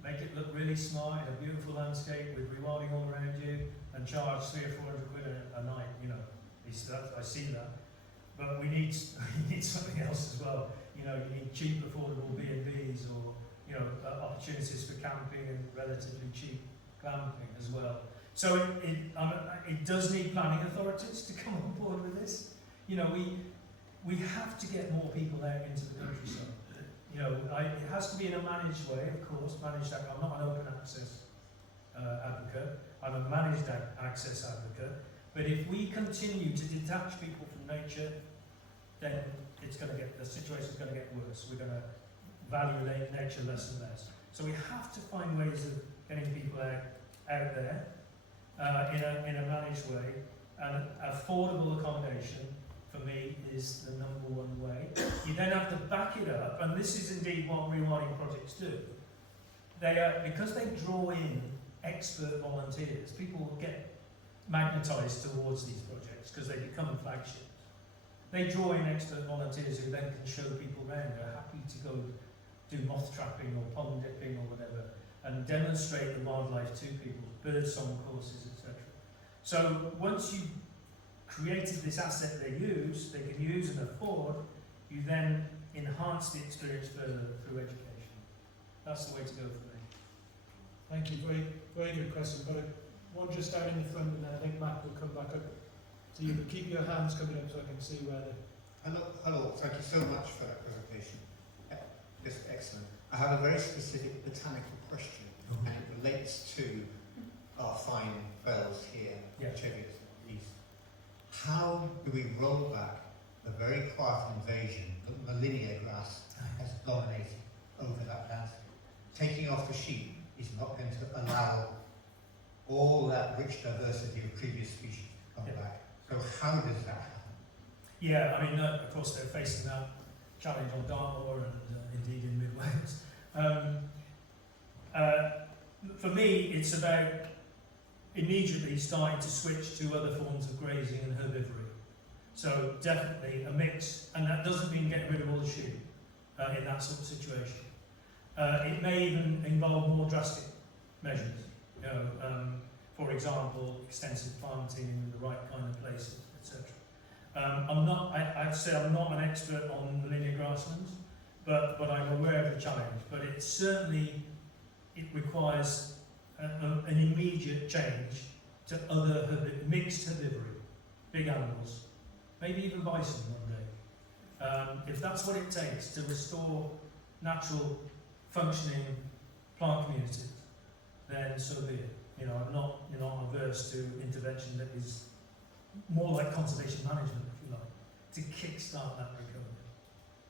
make it look really smart in a beautiful landscape with rewilding all around you, and charge 300 or 400 quid a night. I see that. But we need something else as well. You need cheap, affordable B&Bs, or opportunities for camping and relatively cheap glamping as well. So it It does need planning authorities to come on board with this. You know, we have to get more people out into the countryside. You know, it has to be in a managed way, of course. Managed. I'm not an open access advocate. I'm a managed access advocate. But if we continue to detach people from nature, then the situation's going to get worse. We're going to value nature less and less. So we have to find ways of getting people out there in a managed way, and affordable accommodation for me is the number one way. You then have to back it up, and this is indeed what rewilding projects do. Because they draw in expert volunteers, people get magnetised towards these projects because they become flagships. They draw in expert volunteers who then can show people around. They're happy to go do moth trapping or pond dipping or whatever, and demonstrate the wildlife to people, birdsong courses, etc. So once you've created this asset they can use and afford, you then enhance the experience further through education. That's the way to go for me. Thank you. Very, very good question. But one just down in the front, and then I think Matt will come back up to you. But keep your hands coming up so I can see where the... Hello. Thank you so much for that presentation. Just excellent. I have a very specific botanical question, and it relates to our fine fells here, Cheviot East. How do we roll back the very quiet invasion that the linear grass has dominated over that landscape? Taking off the sheep is not going to allow all that rich diversity of previous species to come back. So how does that happen? Yeah, I mean, of course they're facing that challenge on Dartmoor and indeed in Mid Wales. For me, it's about immediately starting to switch to other forms of grazing and herbivory. So definitely a mix, and that doesn't mean getting rid of all the sheep in that sort of situation. It may even involve more drastic measures. You know, for example, extensive planting in the right kind of places, etc. I'd say I'm not an expert on the linear grasslands, but I'm aware of the challenge. But it requires an immediate change to other mixed herbivory, big animals, maybe even bison one day. If that's what it takes to restore natural functioning plant communities, then so be it. You know, I'm not averse to intervention that is more like conservation management, if you like, to kickstart that recovery.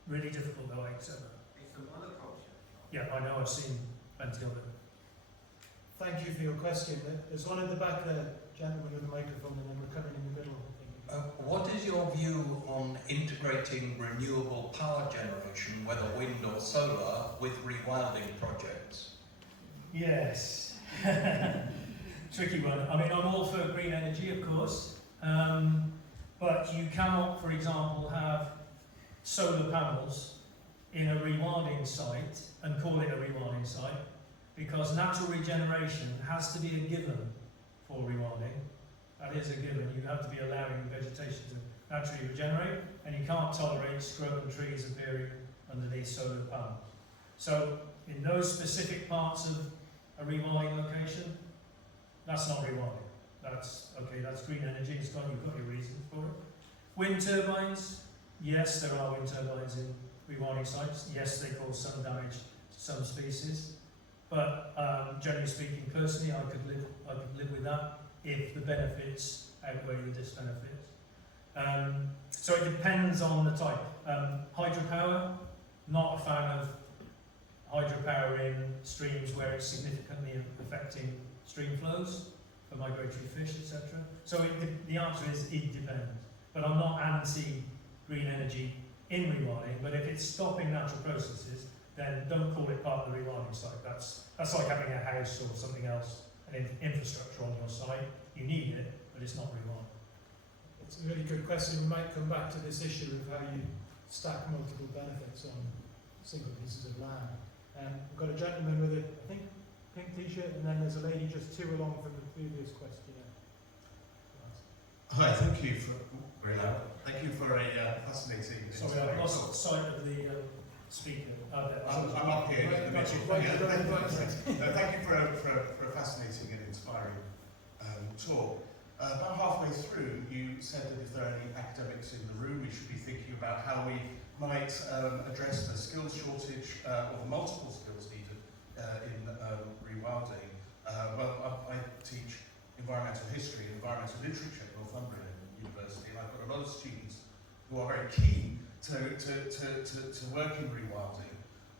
Really difficult though, I accept that. It's a monoculture. Yeah, I know, I've seen plenty of it. Thank you for your question. There's one at the back there, gentleman with the microphone, and then we're coming in the middle. What is your view on integrating renewable power generation, whether wind or solar, with rewilding projects? Yes. Tricky one. I mean, I'm all for green energy, of course, but you cannot, for example, have solar panels in a rewilding site and call it a rewilding site, because natural regeneration has to be a given for rewilding. That is a given. You have to be allowing vegetation to naturally regenerate, and you can't tolerate scrub and trees appearing underneath solar panels. So, in those specific parts of a rewilding location, that's not rewilding. That's okay, that's green energy, you've got your reasons for it. Wind turbines, yes, there are wind turbines in rewilding sites. Yes, they cause some damage to some species. But generally speaking, personally, I could live with that if the benefits outweigh the disbenefits. So it depends on the type. Hydropower, not a fan of hydropower in streams where it's significantly affecting stream flows for migratory fish, etc. So the answer is it depends. But I'm not anti-green energy in rewilding, but if it's stopping natural processes, then don't call it part of the rewilding site. That's like having a house or something else, an infrastructure on your site. You need it, but it's not rewilding. It's a really good question. We might come back to this issue of how you stack multiple benefits on single pieces of land. We've got a gentleman with a, I think, pink t-shirt, and then there's a lady just two along from the previous question. Hi, thank you for Thank you for a fascinating. Sorry, I've lost sight of the speaker. I'm up here in the middle. Thank you for a fascinating and inspiring talk. About through, you said that if there are any academics in the room, we should be thinking about how we might address the skills shortage or the multiple skills needed in rewilding. Well, I teach environmental history and environmental literature at Northumberland University, and I've got a lot of students who are very keen to work in rewilding.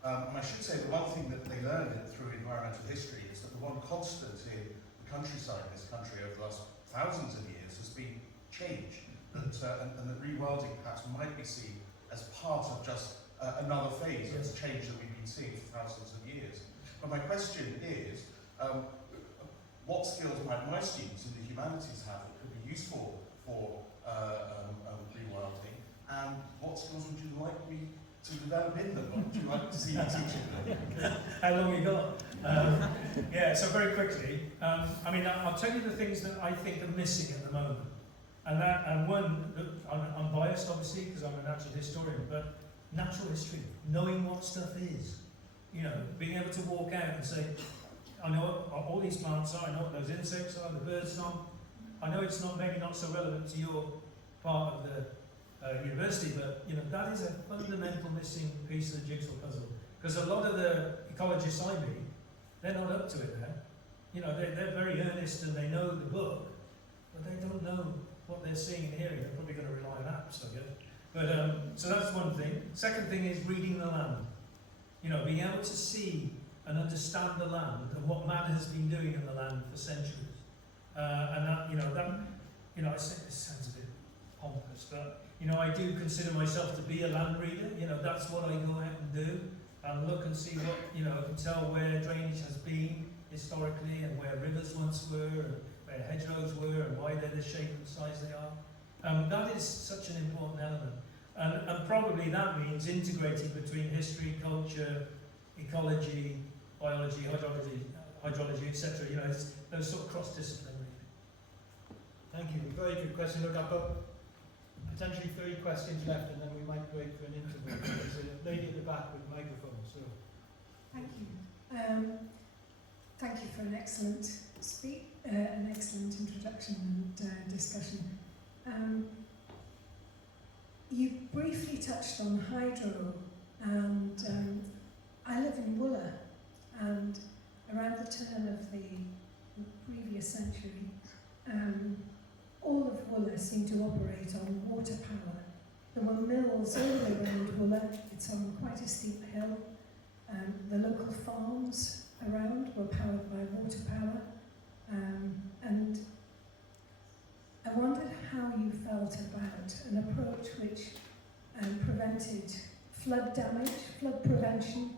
And I should say the one thing that they learned through environmental history is that the one constant in the countryside in this country over the last thousands of years has been change, and that rewilding perhaps might be seen as part of just another phase of the change that we've been seeing for thousands of years. But my question is, what skills might my students in the humanities have that could be useful for rewilding, and what skills would you like me to develop in them? What would you like to see me teaching them? How long you got? Yeah, so very quickly, I mean, I'll tell you the things that I think are missing at the moment. And one, I'm biased obviously because I'm a natural historian, but natural history, knowing what stuff is. You know, being able to walk out and say, I know what all these plants are, I know what those insects are, the bird song. I know it's maybe not so relevant to your part of the university, but you know, that is a fundamental missing piece of the jigsaw puzzle. Because a lot of the ecologists I meet, they're not up to it now. You know, they're very earnest and they know the book, but they don't know what they're seeing and hearing. They're probably going to rely on apps, I guess. But so that's one thing. Second thing is reading the land. You know, being able to see and understand the land and what man has been doing in the land for centuries. And that, it sounds a bit pompous, but you know, I do consider myself to be a land reader. You know, that's what I go out and do, and look and see what, you know, I can tell where drainage has been historically, and where rivers once were, and where hedgerows were, and why they're the shape and size they are. That is such an important element. And probably that means integrating between history, culture, ecology, biology, hydrology, etc. You know, it's those sort of cross-disciplinary. Thank you. Very good question. Look, I've got potentially 3 questions left, and then we might break for an interval. There's a lady at the back with a microphone. So. Thank you. Thank you for an excellent an excellent introduction and discussion. You briefly touched on hydro, and I live in Wooler, and around the turn of the previous century, all of Wooler seemed to operate on water power. There were mills all the way around Wooler. It's on quite a steep hill. The local farms around were powered by water power, and I wondered how you felt about an approach which prevented flood damage, flood prevention,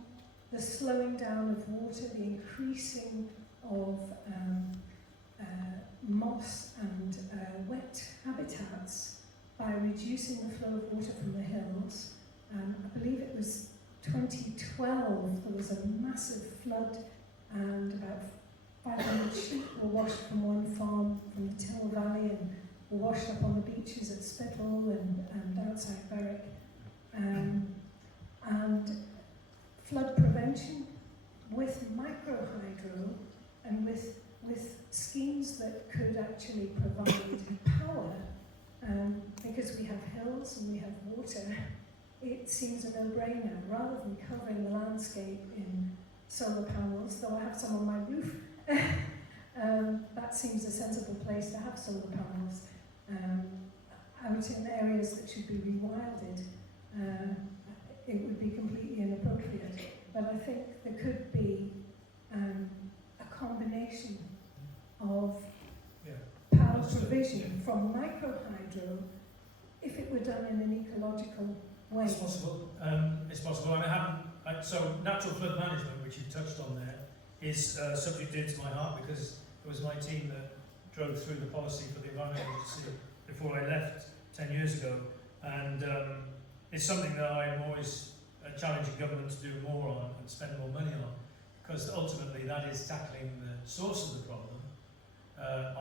the slowing down of water, the increasing of moss and wet habitats by reducing the flow of water from the hills. I believe it was 2012, there was a massive flood and about 500 sheep were washed from one farm from the Till Valley and were washed up on the beaches at Spittal and outside Berwick. And flood prevention with microhydro and with schemes that could actually provide power, because we have hills and we have water, it seems a no-brainer. Rather than covering the landscape in solar panels, though I have some on my roof, that seems a sensible place to have solar panels. Out in areas that should be rewilded, it would be completely inappropriate. But I think there could be a combination of power provision from microhydro if it were done in an ecological way. It's possible. It's possible. So natural flood management, which you touched on there, is subject dear to my heart because it was my team that drove through the policy for the Environmental Agency before I left 10 years ago. And it's something that I'm always challenging government to do more on and spend more money on, because ultimately that is tackling the source of the problem,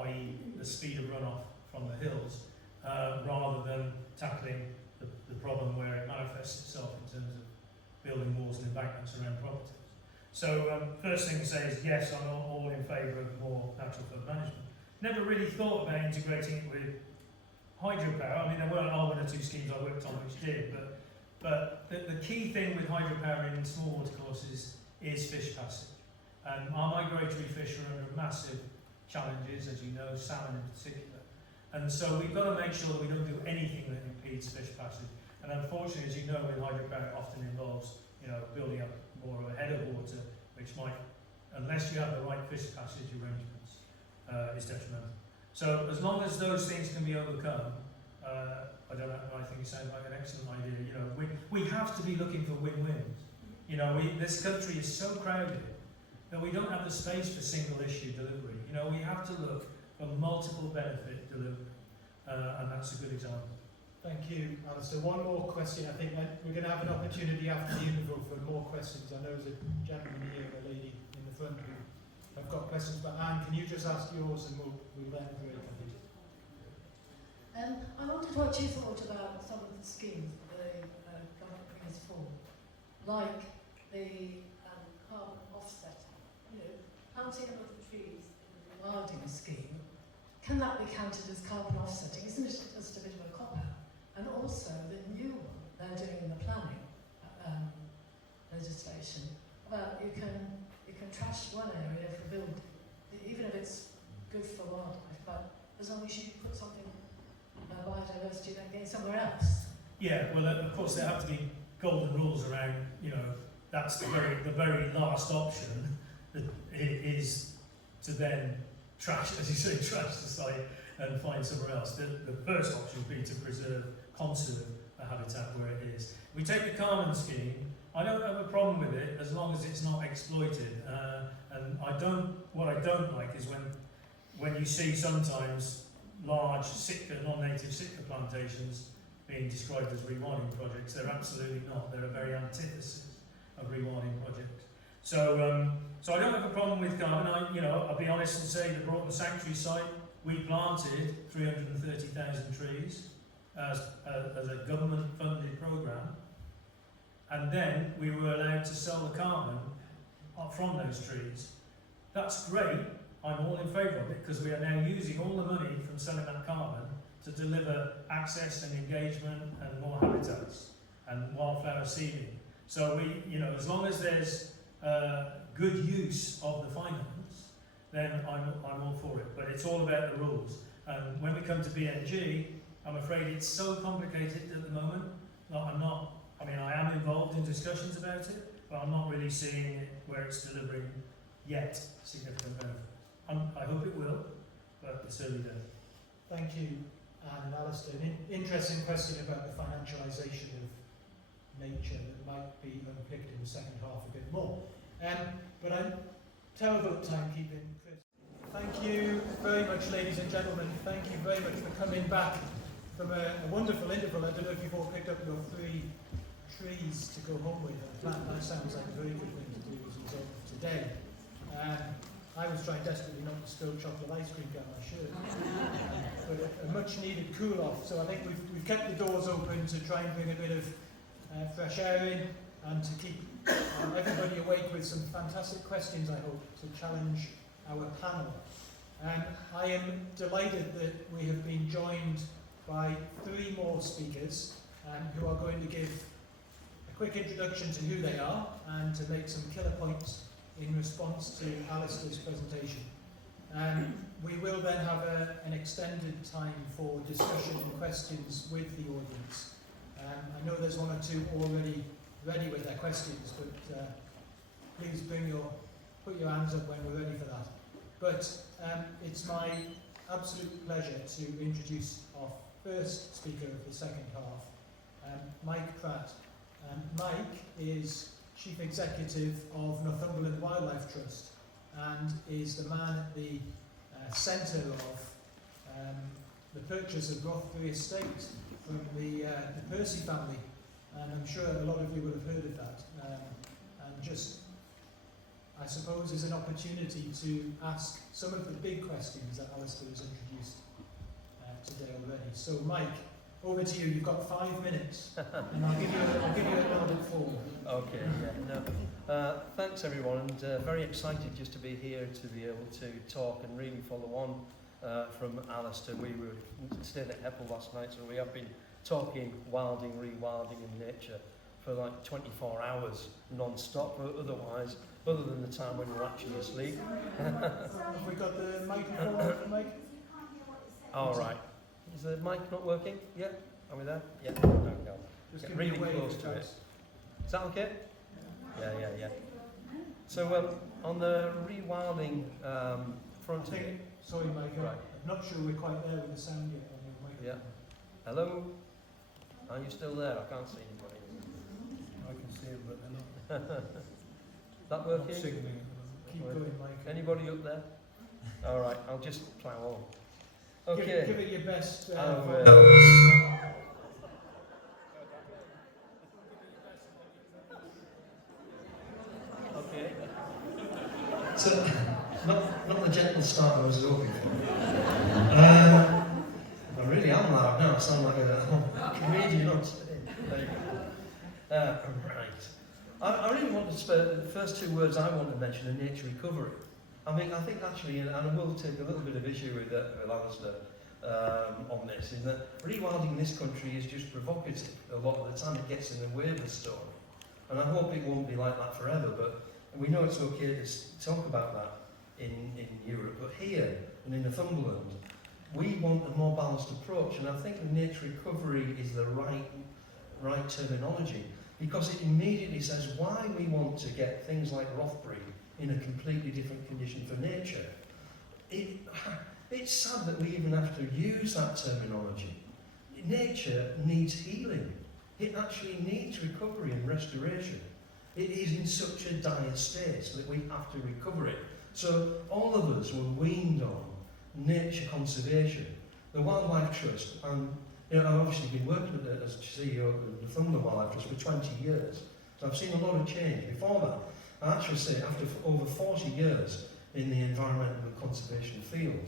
i.e. the speed of runoff from the hills, rather than tackling the problem where it manifests itself in terms of building walls and embankments around properties. So first thing to say is yes, I'm all in favour of more natural flood management. never really thought about integrating it with hydropower. I mean, there were one or two schemes I worked on which did, but the key thing with hydropower in small water courses is fish passage. Our migratory fish are under massive challenges, as you know, salmon in particular. And so we've got to make sure that we don't do anything that impedes fish passage. And unfortunately, as you know, with hydropower, it often involves, building up more of a head of water, which might, unless you have the right fish passage arrangements, is detrimental. So as long as those things can be overcome, I don't know, I think it sounds like an excellent idea. We have to be looking for win-wins. This country is so crowded that we don't have the space for single issue delivery. We have to look for multiple benefit delivery, and that's a good example. Thank you, Alastair. One more question. I think that we're going to have an opportunity after the interval for more questions. I know there's a gentleman here and a lady in the front who have got questions, but Anne, can you just ask yours and we'll let everybody complete. I wondered what you thought about some of the schemes that the government brings forward, like the carbon offsetting. Planting of the trees in the rewilding scheme, can that be counted as carbon offsetting? Isn't it just a bit of a cop-out? And also the new one they're doing in the planning legislation about you can trash one area for building, even if it's good for wildlife, but as long as you put something biodiversity then going somewhere else. Yeah, well, of course there have to be golden rules around. That's the very last option. That is to then trash, as you say, trash the site and find somewhere else. The first option would be to conserve the habitat where it is. If we take the Carmen scheme, I don't have a problem with it as long as it's not exploited. And what I don't like is when you see sometimes large Sitka, non-native Sitka plantations being described as rewilding projects. They're absolutely not. They're a very antithesis of rewilding projects. So I don't have a problem with carbon. I'll be honest and say the Broughton Sanctuary site, we planted 330,000 trees as a government-funded programme, and then we were allowed to sell the carbon from those trees. That's great. I'm all in favour of it because we are now using all the money from selling that carbon to deliver access and engagement and more habitats and wildflower seeding. So as long as there's good use of the finance, then I'm all for it. But it's all about the rules. And when we come to BNG, I'm afraid it's so complicated at the moment. I am involved in discussions about it, but I'm not really seeing it where it's delivering yet significant benefit. I hope it will, but it's early days. Thank you, Anne and Alastair. An interesting question about the financialisation of nature that might be unpicked in the second half a bit more. But I'm televote timekeeping, Chris. Thank you very much, ladies and gentlemen. Thank you very much for coming back from a wonderful interval. I don't know if you've all picked up your 3 trees to go home with. That sounds like a very good thing to do as a result of today. I was trying desperately not to spill chocolate ice cream down my shirt, but a much needed cool off. So I think we've kept the doors open to try and bring a bit of fresh air in and to keep everybody awake with some fantastic questions, I hope, to challenge our panel. I am delighted that we have been joined by 3 more speakers who are going to give a quick introduction to who they are and to make some killer points in response to Alastair's presentation. We will then have an extended time for discussion and questions with the audience. I know there's 1 or 2 already ready with their questions, but please put your hands up when we're ready for that. But it's my absolute pleasure to introduce our first speaker of the second half, Mike Pratt. Mike is Chief Executive of Northumberland Wildlife Trust and is the man at the centre of the purchase of Rothbury Estate from the Percy family, and I'm sure a lot of you will have heard of that. And just, I suppose, is an opportunity to ask some of the big questions that Alastair has introduced today already. So, Mike, over to you. You've got 5 minutes, and I'll give you a nod at 4. Okay. Yeah. No. Thanks everyone, and very excited just to be here to be able to talk and really follow on from Alastair. We were staying at Heppel last night, so we have been talking wilding, rewilding and nature for like 24 hours non-stop, otherwise, other than the time when we're actually asleep. Have we got the microphone on for Mike? All right. Is the mic not working? Yeah? Are we there? Yeah. There we go. Just Get give me really a wave close if to it. that's- Is that okay? Yeah. So on the rewilding front of it, Sorry, Mike, right. I'm not sure we're quite there with the sound yet on the microphone. Yeah. Hello? Are you still there? I can't see anybody. I can see them, but they're not, That not working? signalling. Keep going, Mike. Anybody up there? All right, I'll just plough on. Okay. Give it your best. Okay. So, not the gentle start I was hoping for. I really am loud now. I sound like a comedian on stage. Right. I really want to spare the first two words I want to mention are nature recovery. I think actually, and I will take a little bit of issue with Alastair on this, in that rewilding in this country is just provocative. A lot of the time it gets in the way of the story. And I hope it won't be like that forever, but we know it's okay to talk about that in Europe. But here, and in Northumberland, we want a more balanced approach, and I think nature recovery is the right terminology, because it immediately says why we want to get things like Rothbury in a completely different condition for nature. It's sad that we even have to use that terminology. Nature needs healing. It actually needs recovery and restoration. It is in such a dire state that we have to recover it. So all of us were weaned on nature conservation. The Wildlife Trust, and I've obviously been working at it as CEO of the Northumberland Wildlife Trust for 20 years. So I've seen a lot of change. Before that, I actually say after over 40 years in the environmental and conservation field,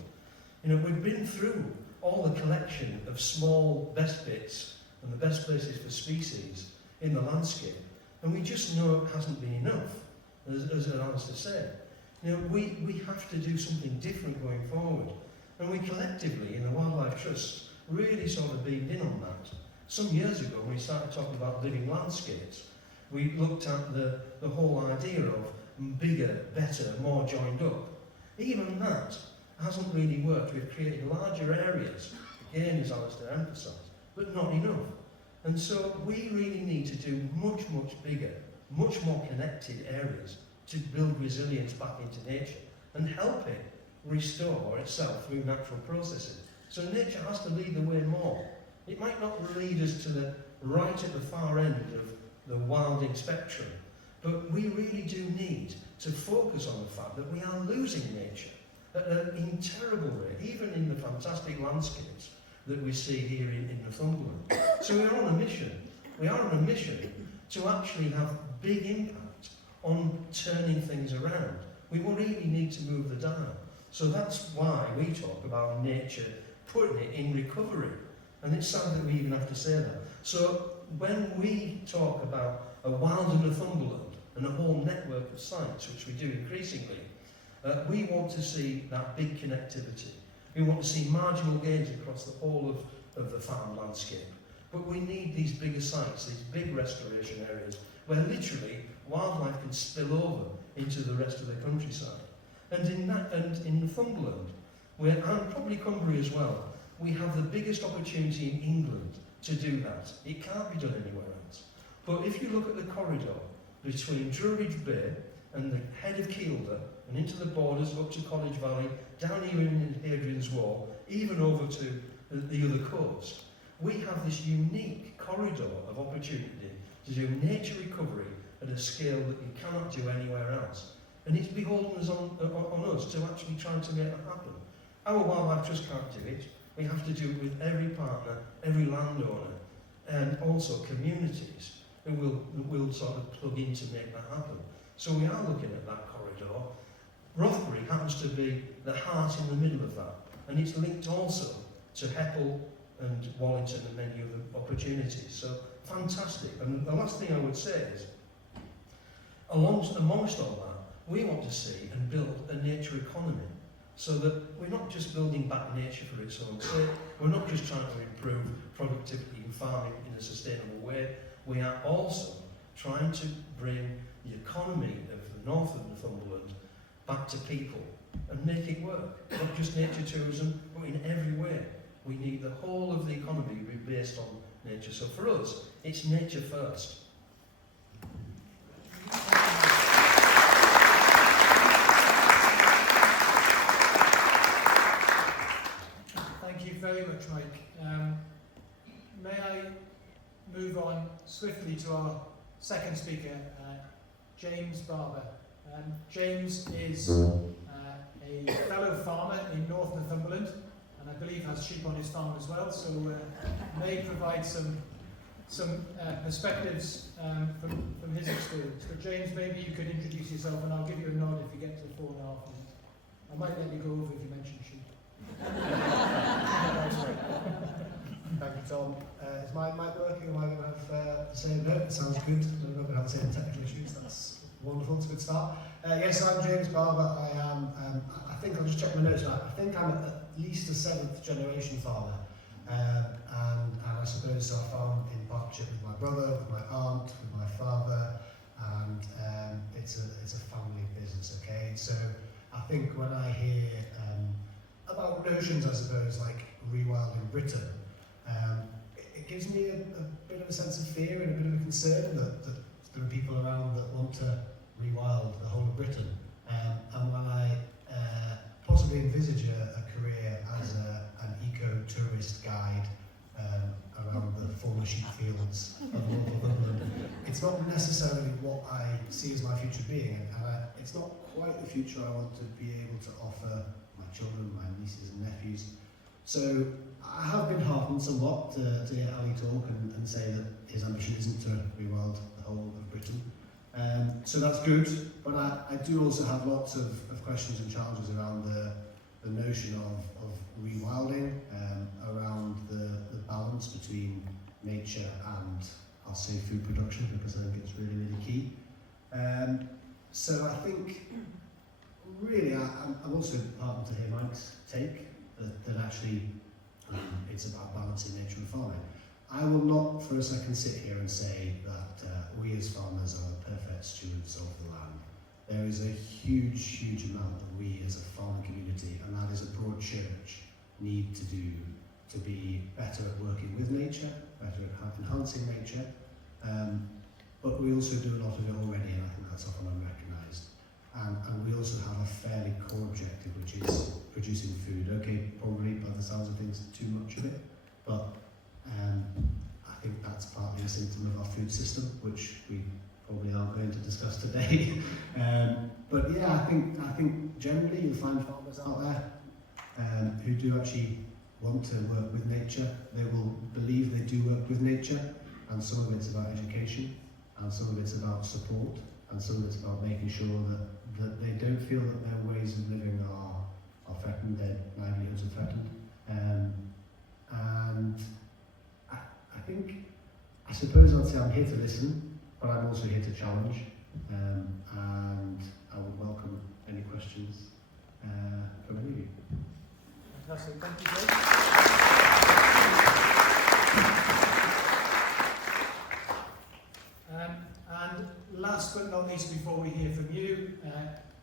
we've been through all the collection of small best bits and the best places for species in the landscape, and we just know it hasn't been enough, as Alastair said. We have to do something different going forward, and we collectively in the Wildlife Trust really sort of beamed in on that. Some years ago when we started talking about living landscapes, we looked at the whole idea of bigger, better, more joined up. Even that hasn't really worked. We've created larger areas, again as Alastair emphasised, but not enough. And so we really need to do much bigger, much more connected areas to build resilience back into nature and help it restore itself through natural processes. So nature has to lead the way more. It might not lead us to the right at the far end of the wilding spectrum, but we really do need to focus on the fact that we are losing nature in terrible rate, even in the fantastic landscapes that we see here in Northumberland. So we're on a mission. We are on a mission to actually have big impact on turning things around. We will really need to move the dial. So that's why we talk about nature, putting it in recovery. And it's sad that we even have to say that. So when we talk about a wilder Northumberland and a whole network of sites, which we do increasingly, we want to see that big connectivity. We want to see marginal gains across the whole of the farm landscape. But we need these bigger sites, these big restoration areas, where literally wildlife can spill over into the rest of the countryside. And in Northumberland, and probably Cumbria as well, we have the biggest opportunity in England to do that. It can't be done anywhere else. But if you look at the corridor between Druridge Bay and the head of Kielder, and into the borders up to College Valley, down here in Hadrian's Wall, even over to the other coast, we have this unique corridor of opportunity to do nature recovery at a scale that you cannot do anywhere else. And it's beholden on us to actually try to make that happen. Our Wildlife Trust can't do it. We have to do it with every partner, every landowner, and also communities who will sort of plug in to make that happen. So we are looking at that corridor. Rothbury happens to be the heart in the middle of that, and it's linked also to Heppel and Wallington and many other opportunities. So fantastic. And the last thing I would say is, amongst all that, we want to see and build a nature economy. so that we're not just building back nature for its own sake, we're not just trying to improve productivity in farming in a sustainable way, we are also trying to bring the economy of the north of Northumberland back to people and make it work. Not just nature tourism, but in every way. We need the whole of the economy to be based on nature. So for us, it's nature first. Thank you very much, Mike. May I move on swiftly to our second speaker, James Barber. James is a fellow farmer in North Northumberland, and I believe has sheep on his farm as well, so may provide some perspectives from his experience. But James, maybe you could introduce yourself, and I'll give you a nod if you get to 4.5 minutes. I might let you go over if you mention sheep. Thank you, Tom. Is my mic working? Am I going to have the same note? Sounds good. We're not going to have the same technical issues. That's wonderful. It's a good start. Yes, so I'm James Barber. I am, I think I'll just check my notes out. I think I'm at least a 7th generation farmer. And I suppose so I farm in partnership with my brother, with my aunt, with my father, and it's a family business, okay? So I think when I hear about notions, I suppose, like rewilding Britain, it gives me a bit of a sense of fear and a bit of a concern that there are people around that want to rewild the whole of Britain. And when I possibly envisage a career as an eco-tourist guide around the former sheep fields of Northumberland, it's not necessarily what I see as my future being, and it's not quite the future I want to be able to offer my children, my nieces and nephews. So I have been heartened somewhat to hear Ali talk and say that his ambition isn't to rewild the whole of Britain. So that's good, but I do also have lots of questions and challenges around the notion of rewilding, around the balance between nature and, I'll say, food production, because I think it's really, really key. So I think, really, I'm also heartened to hear Mike's take, that actually it's about balancing nature and farming. I will not for a second sit here and say that we as farmers are the perfect stewards of the land. There is a huge, huge amount that we as a farming community, and that is a broad church, need to do to be better at working with nature, better at enhancing nature. But we also do a lot of it already, and I think that's often unrecognised. And we also have a fairly core objective, which is producing food. Okay, probably by the sounds of things, too much of it, but I think that's partly a symptom of our food system, which we probably aren't going to discuss today. But yeah, I think generally you'll find farmers out there who do actually want to work with nature. They will believe they do work with nature, and some of it's about education, and some of it's about support, and some of it's about making sure that they don't feel that their ways of living are threatened, their livelihoods are threatened. And I suppose I'd say I'm here to listen, but I'm also here to challenge, and I would welcome any questions from any of you. Fantastic, thank you, Jake. And last but not least, before we hear from you,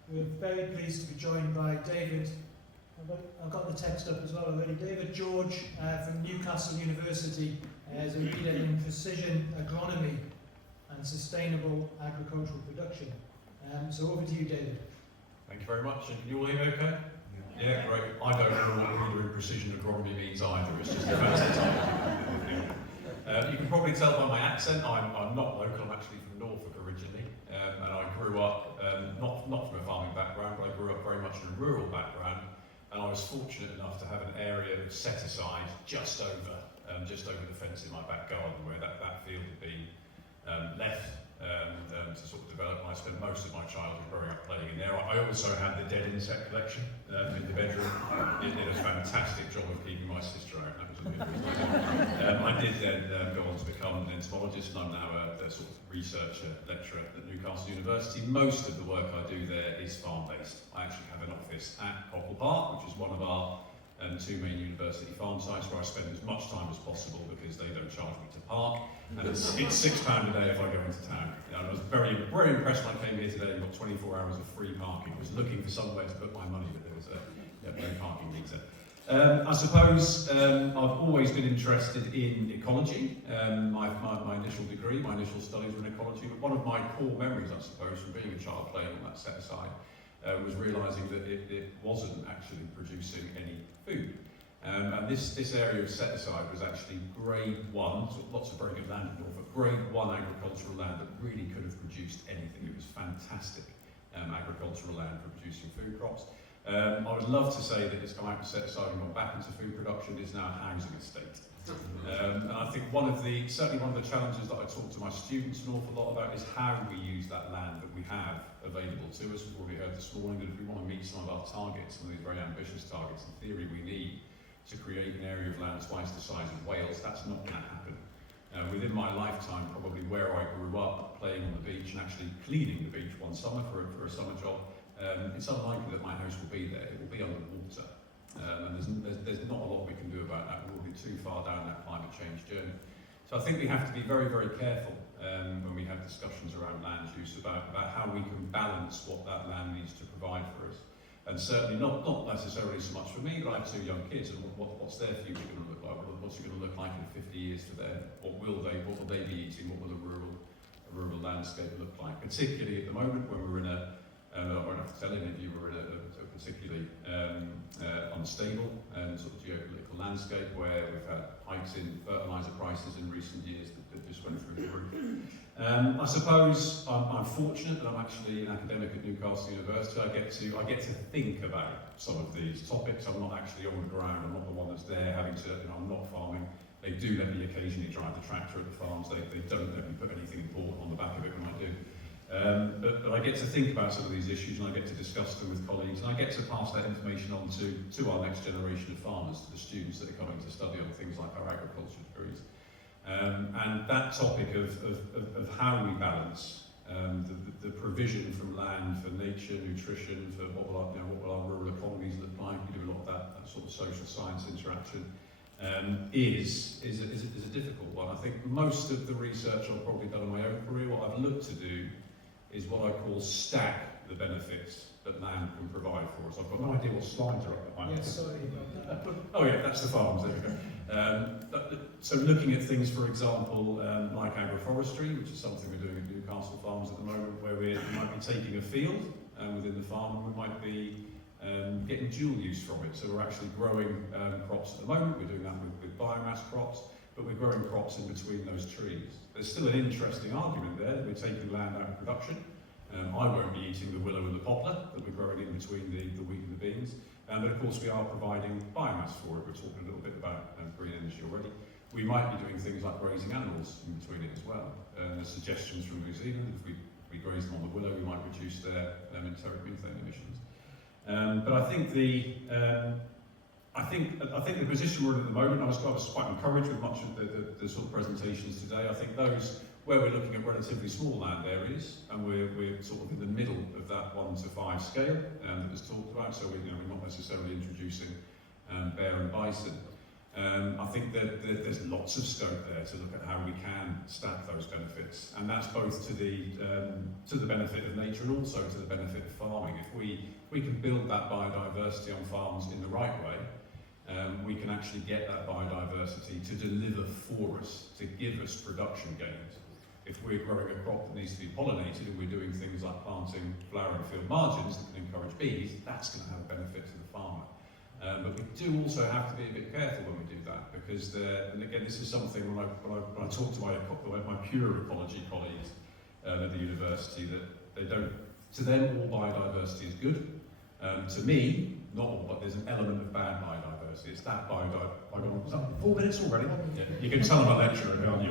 we're very pleased to be joined by David. I've got the text up as well already. David George from Newcastle University as a leader in precision agronomy and sustainable agricultural production. So over to you, David. Thank you very much. And can you all hear me okay? Yeah, great. I don't know what leader in precision agronomy means either. It's just a fancy title. You can probably tell by my accent, I'm not local. I'm actually from Norfolk originally, and I grew up not from a farming background, but I grew up very much in a rural background. And I was fortunate enough to have an area set aside just over the fence in my back garden, where that field had been left to sort of develop. And I spent most of my childhood growing up playing in there. I also had the dead insect collection in the bedroom. It did a fantastic job of keeping my sister out. That was a good I did then go on to become an entomologist, and I'm now a sort of researcher, lecturer at Newcastle University. Most of the work I do there is farm-based. I actually have an office at Copple Park, which is one of our two main university farm sites, where I spend as much time as possible because they don't charge me to park, and it's £6 a day if I go into town. And I was very impressed when I came here today and got 24 hours of free parking. I was looking for somewhere to put my money, but there was no parking meter. I suppose I've always been interested in ecology. My initial degree, my initial studies were in ecology, but one of my core memories, I suppose, from being a child playing on that set aside, was realising that it wasn't actually producing any food. And this area of set aside was actually grade 1, so lots of very good land in Norfolk, grade 1 agricultural land that really could have produced anything. It was fantastic agricultural land for producing food crops. I would love to say that it's come out and set aside and gone back into food production. It's now a housing estate. And I think certainly one of the challenges that I talk to my students an awful lot about is how we use that land that we have available to us. We've already heard this morning that if we want to meet some of our targets, some of these very ambitious targets, in theory we need to create an area of land twice the size of Wales. That's not going to happen. Within my lifetime, probably where I grew up, playing on the beach and actually cleaning the beach one summer for a summer job, it's unlikely that my house will be there. It will be underwater. And there's not a lot we can do about that. We'll be too far down that climate change journey. So I think we have to be very, very careful when we have discussions around land use about how we can balance what that land needs to provide for us. And certainly not necessarily so much for me, but I have 2 young kids, and what's their future going to look like? What's it going to look like in 50 years for them? What will they be eating? What will a rural landscape look like? Particularly at the moment when we're in I won't have to tell any of you, we're in a particularly unstable and sort of geopolitical landscape where we've had hikes in fertiliser prices in recent years that just went through the roof. I suppose I'm fortunate that I'm actually an academic at Newcastle University. I get to think about some of these topics. I'm not actually on the ground. I'm not the one that's there having to. I'm not farming. They do let me occasionally drive the tractor at the farms. They don't let me put anything important on the back of it when I do. But I get to think about some of these issues, and I get to discuss them with colleagues, and I get to pass that information on to our next generation of farmers, to the students that are coming to study on things like our agriculture degrees. And that topic of how we balance the provision from land for nature, nutrition, for what will our rural economies look like. We do a lot of that sort of social science interaction. Is a difficult one. I think most of the research I've probably done in my own career, what I've looked to do is what I call stack the benefits that land can provide for us. I've got no idea what slides are up behind. Yes, sorry. Oh yeah, that's the farms, there we go. So looking at things, for example, like agroforestry, which is something we're doing at Newcastle Farms at the moment, where we might be taking a field within the farm, and we might be getting dual use from it. So we're actually growing crops at the moment. We're doing that with biomass crops, but we're growing crops in between those trees. There's still an interesting argument there that we're taking land out of production. I won't be eating the willow and the poplar that we're growing in between the wheat and the beans. But of course we are providing biomass for it. We're talking a little bit about green energy already. We might be doing things like grazing animals in between it as well. There's suggestions from New Zealand, if we graze them on the willow, we might reduce their enteric methane emissions. But I think the position we're in at the moment, I was quite encouraged with much of the sort of presentations today. I think those where we're looking at relatively small land areas, and we're sort of in the middle of that 1 to 5 scale that was talked about. So we're not necessarily introducing bear and bison. I think that there's lots of scope there to look at how we can stack those benefits, and that's both to the benefit of nature and also to the benefit of farming. If we can build that biodiversity on farms in the right way, we can actually get that biodiversity to deliver for us, to give us production gains. If we're growing a crop that needs to be pollinated and we're doing things like planting flowering field margins that can encourage bees, that's going to have a benefit to the farmer. But we do also have to be a bit careful when we do that, because and again, this is something when I talk to my pure ecology colleagues at the university, that they don't. To them, all biodiversity is good. To me, not all, but there's an element of bad biodiversity. It's that biodiversity. Was that 4 minutes already? Yeah. You can tell I'm a lecturer, can't you?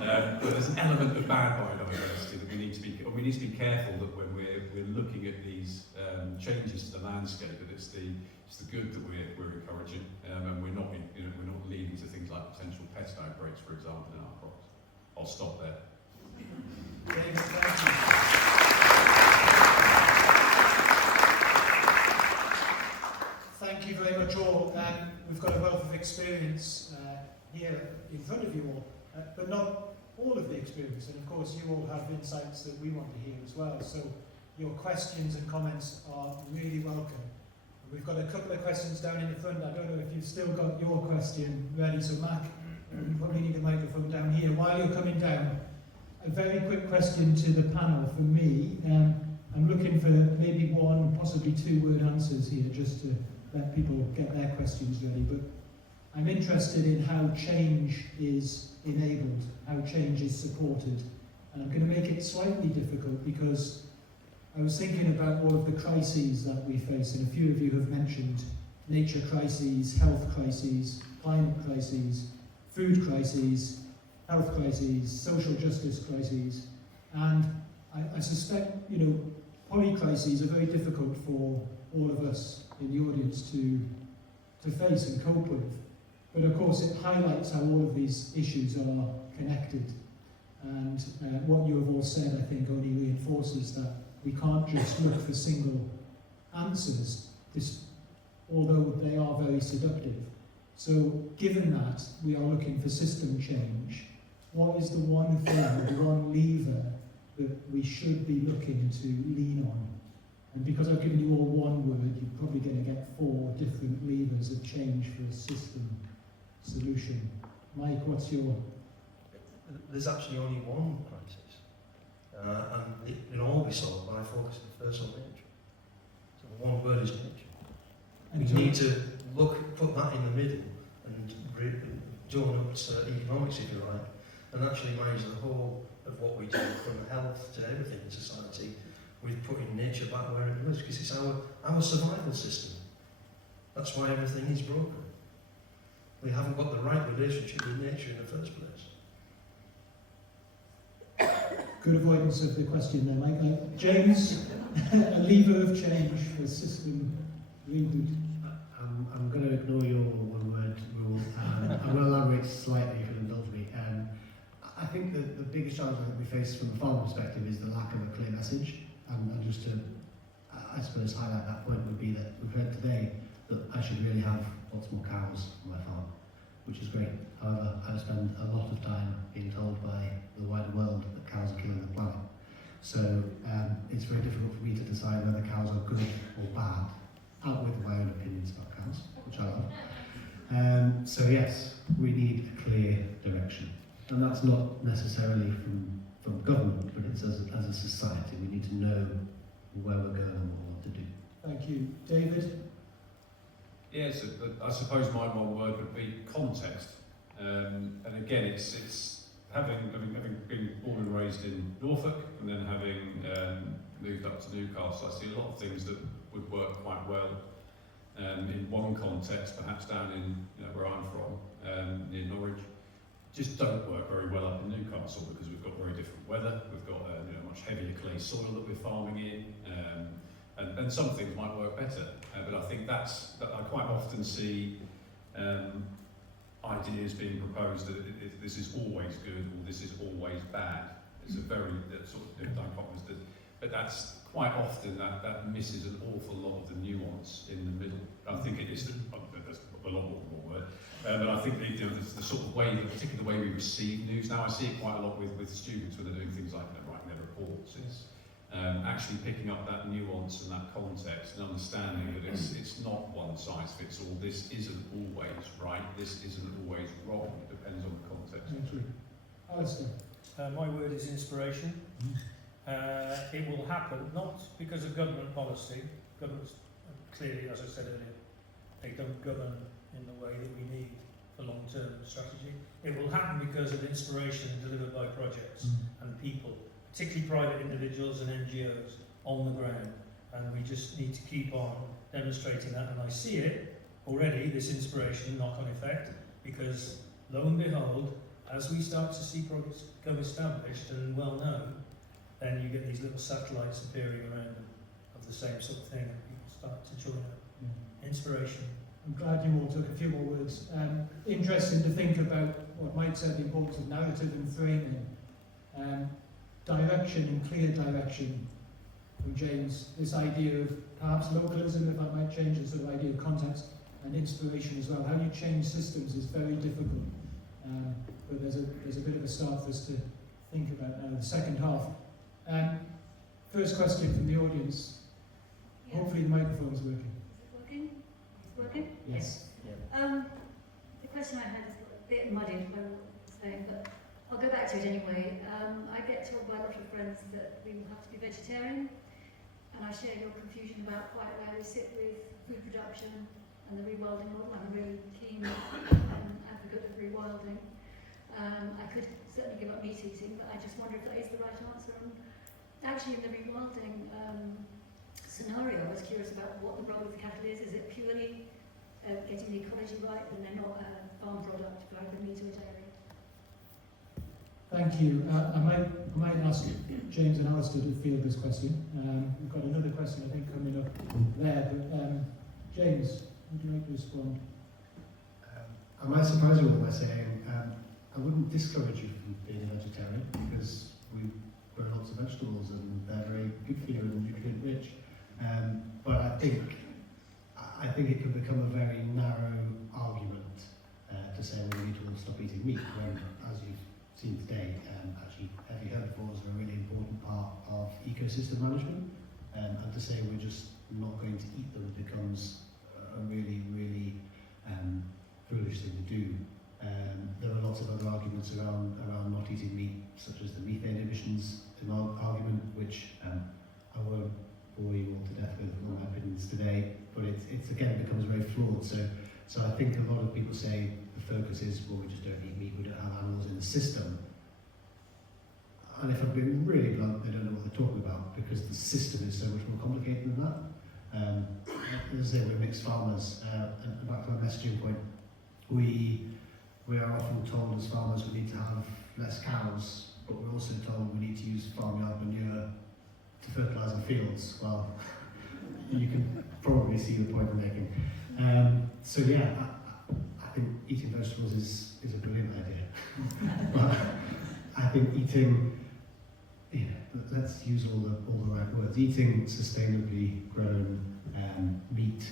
But there's an element of bad biodiversity that we need to be careful that when we're looking at these changes to the landscape, that it's the good that we're encouraging, and we're not leading to things like like potential pest outbreaks, for example, in our crops. I'll stop there. David, thank you. Thank you very much all. We've got a wealth of experience here in front of you all, but not all of the experience. And of course, you all have insights that we want to hear as well. So your questions and comments are really welcome. We've got a couple of questions down in the front. I don't know if you've still got your question ready. So Mac, you probably need a microphone down here. While you're coming down, a very quick question to the panel from me. I'm looking for maybe one, possibly two-word answers here, just to let people get their questions ready. But I'm interested in how change is enabled, how change is supported. And I'm going to make it slightly difficult because I was thinking about all of the crises that we face, and a few of you have mentioned nature crises, health crises, climate crises, food crises, health crises, social justice crises, and I suspect, you know, polycrises are very difficult for all of us in the audience to face and cope with. But of course it highlights how all of these issues are connected. And what you have all said, I think, only reinforces that we can't just look for single answers, although they are very seductive. So given that we are looking for system change, what is the one thing, the one lever that we should be looking to lean on? And because I've given you all one word, you're probably going to get 4 different levers of change for a system solution. Mike, what's your... There's actually only one crisis, and it can all be solved by focusing first on nature. So the one word is nature. And we need to put that in the middle and donut economics, if you like, and actually manage the whole of what we do, from health to everything in society, with putting nature back where it was, because it's our survival system. That's why everything is broken. We haven't got the right relationship with nature in the first place. Good avoidance of the question there, Mike. James, a lever of change for a system reboot. I'm going to ignore your one-word rule. I'm going to elaborate slightly, if you'll indulge me. I think that the biggest challenge that we face from a farm perspective is the lack of a clear message. And just to, I suppose, highlight that point would be that we've heard today that I should really have lots more cows on my farm, which is great. However, I spend a lot of time being told by the wider world that cows are killing the planet. So it's very difficult for me to decide whether cows are good or bad, out with my own opinions about cows, which I love. So yes, we need a clear direction. And that's not necessarily from government, but it's as a society. We need to know where we're going and what to do. Thank you. David? Yes, I suppose my one word would be context. And again, it's having been born and raised in Norfolk, and then having moved up to Newcastle, I see a lot of things that would work quite well in one context, perhaps down in where I'm from, near Norwich. Just don't work very well up in Newcastle because we've got very different weather. We've got much heavier clay soil that we're farming in, and some things might work better. But I think that I quite often see ideas being proposed that this is always good or this is always bad. It's a very sort of dichotomous, but that's quite often that misses an awful lot of the nuance in the middle. I think it is that's a lot more word. But I think the sort of way, particularly the way we receive news now, I see it quite a lot with students when they're doing things like writing their reports. It's actually picking up that nuance and that context and understanding that it's not one size fits all. This isn't always right. This isn't always wrong. It depends on the context. Thank you. Alastair? My word is inspiration. It will happen not because of government policy. Governments clearly, as I said earlier, they don't govern in the way that we need for long-term strategy. It will happen because of inspiration delivered by projects and people, particularly private individuals and NGOs on the ground. And we just need to keep on demonstrating that. And I see it already, this inspiration knock-on effect, because lo and behold, as we start to see projects become established and well known, then you get these little satellites appearing around them of the same sort of thing, and people start to join up. Inspiration I'm glad you all took a few more words. Interesting to think about what Mike said, the importance of narrative and framing. Direction and clear direction from James. This idea of perhaps localism, if I might change the sort of idea of context, and inspiration as well. How you change systems is very difficult. But there's a bit of a start for us to think about now in the second half. First question from the audience. Yeah. Hopefully the microphone's working. Is it working? It's working? Yes. The question I had is a bit muddied by what you're saying, but I'll go back to it anyway. I get told by a lot of friends that we will have to be vegetarian, and I share your confusion about quite where we sit with food production and the rewilding model. I'm a really keen advocate of rewilding. I could certainly give up meat eating, but I just wonder if that is the right answer. And actually, in the rewilding scenario, I was curious about what the role of the cattle is. Is it purely getting the ecology right, and they're not a farm product for either meat or dairy? Thank you. I might ask James and Alastair to field this question. We've got another question, I think, coming up there. But James, would you like to respond? I might surprise you all by saying I wouldn't discourage you from being a vegetarian, because we grow lots of vegetables and they're very good for you and nutrient rich. But I think it can become a very narrow argument to say we need to all stop eating meat, when, as you've seen today, actually heavy herbivores are a really important part of ecosystem management, and to say we're just not going to eat them becomes a really, really foolish thing to do. There are lots of other arguments around not eating meat, such as the methane emissions argument, which I won't bore you all to death with all my opinions today, but it's again becomes very flawed. So I think a lot of people say the focus is, well, we just don't eat meat, we don't have animals in the system. And if I'm being really blunt, they don't know what they're talking about, because the system is so much more complicated than that. As I say, we're mixed farmers, and back to my messaging point, we are often told as farmers we need to have less cows, but we're also told we need to use farmyard manure to fertilise our fields. Well, you can probably see the point I'm making. So yeah, I think eating vegetables is a brilliant idea. But I think eating, let's use all the right words. Eating sustainably grown meat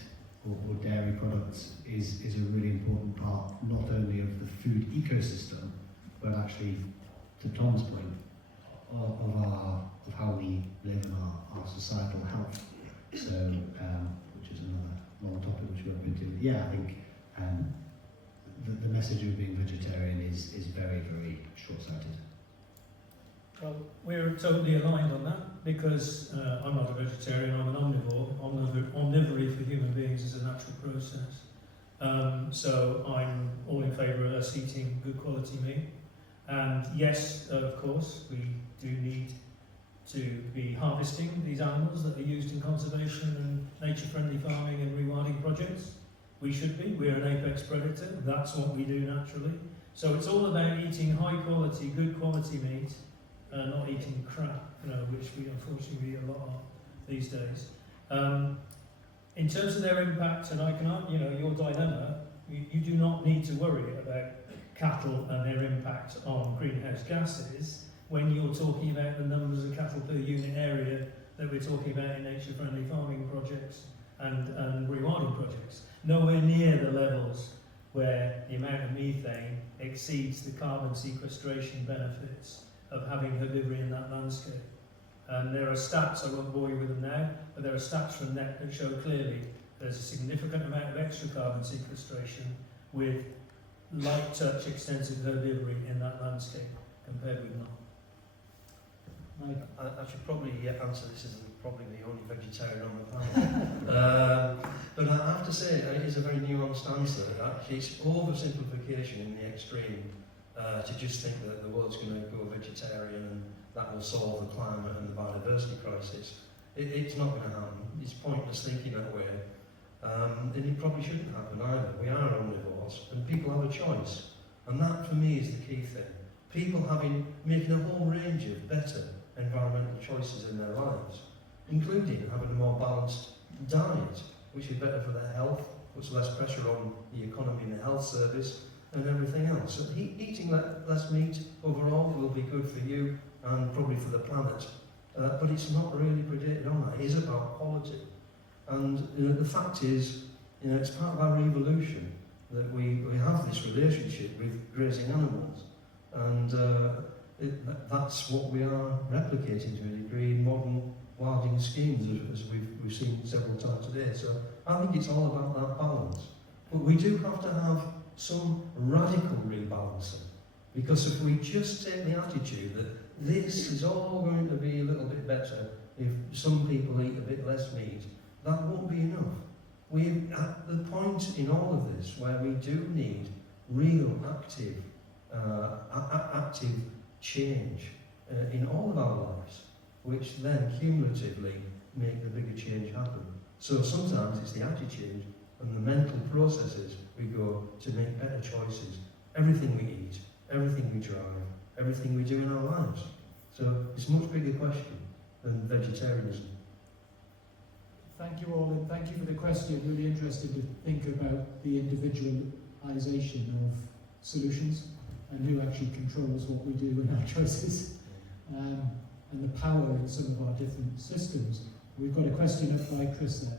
or dairy products is a really important part, not only of the food ecosystem, but actually, to Tom's point, of how we live in our societal health. So, which is another long topic which we won't go into. Yeah, I think the message of being vegetarian is very, very short-sighted. Well, we're totally aligned on that, because I'm not a vegetarian, I'm an omnivore. Omnivory for human beings is a natural process. So I'm all in favour of us eating good quality meat. And yes, of course, we do need to be harvesting these animals that are used in conservation and nature-friendly farming and rewilding projects. We should be. We're an apex predator. That's what we do naturally. So it's all about eating high quality, good quality meat, not eating crap, which we unfortunately eat a lot of these days. In terms of their impact, and I can, your dilemma, you do not need to worry about cattle and their impact on greenhouse gases when you're talking about the numbers of cattle per unit area that we're talking about in nature-friendly farming projects and rewilding projects. Nowhere near the levels where the amount of methane exceeds the carbon sequestration benefits of having herbivory in that landscape. And there are stats, I won't bore you with them now, but there are stats from NET that show clearly there's a significant amount of extra carbon sequestration with light touch extensive herbivory in that landscape compared with not. I should probably answer this as probably the only vegetarian on the panel. But I have to say, it is a very nuanced answer. Actually, it's oversimplification in the extreme to just think that the world's going to go vegetarian and that will solve the climate and the biodiversity crisis. It's not going to happen. It's pointless thinking that way. And it probably shouldn't happen either. We are omnivores and people have a choice. And that for me is the key thing. People making a whole range of better environmental choices in their lives, including having a more balanced diet, which is better for their health puts less pressure on the economy and the health service and everything else. So eating less meat overall will be good for you and probably for the planet, but it's not really predicated on that. It is about quality. And the fact is, it's part of our evolution that we have this relationship with grazing animals, and that's what we are replicating to a degree in modern wilding schemes, as we've seen several times today. So I think it's all about that balance. But we do have to have some radical rebalancing, because if we just take the attitude that this is all going to be a little bit better if some people eat a bit less meat, that won't be enough. We're at the point in all of this where we do need real active change in all of our lives, which then cumulatively make the bigger change happen. So sometimes it's the attitude and the mental processes we go to make better choices. Everything we eat, everything we drive, everything we do in our lives. So it's a much bigger question than vegetarianism. Thank you all, and thank you for the question. Really interested to think about the individualisation of solutions and who actually controls what we do in our choices, and the power in some of our different systems. We've got a question up by Chris there.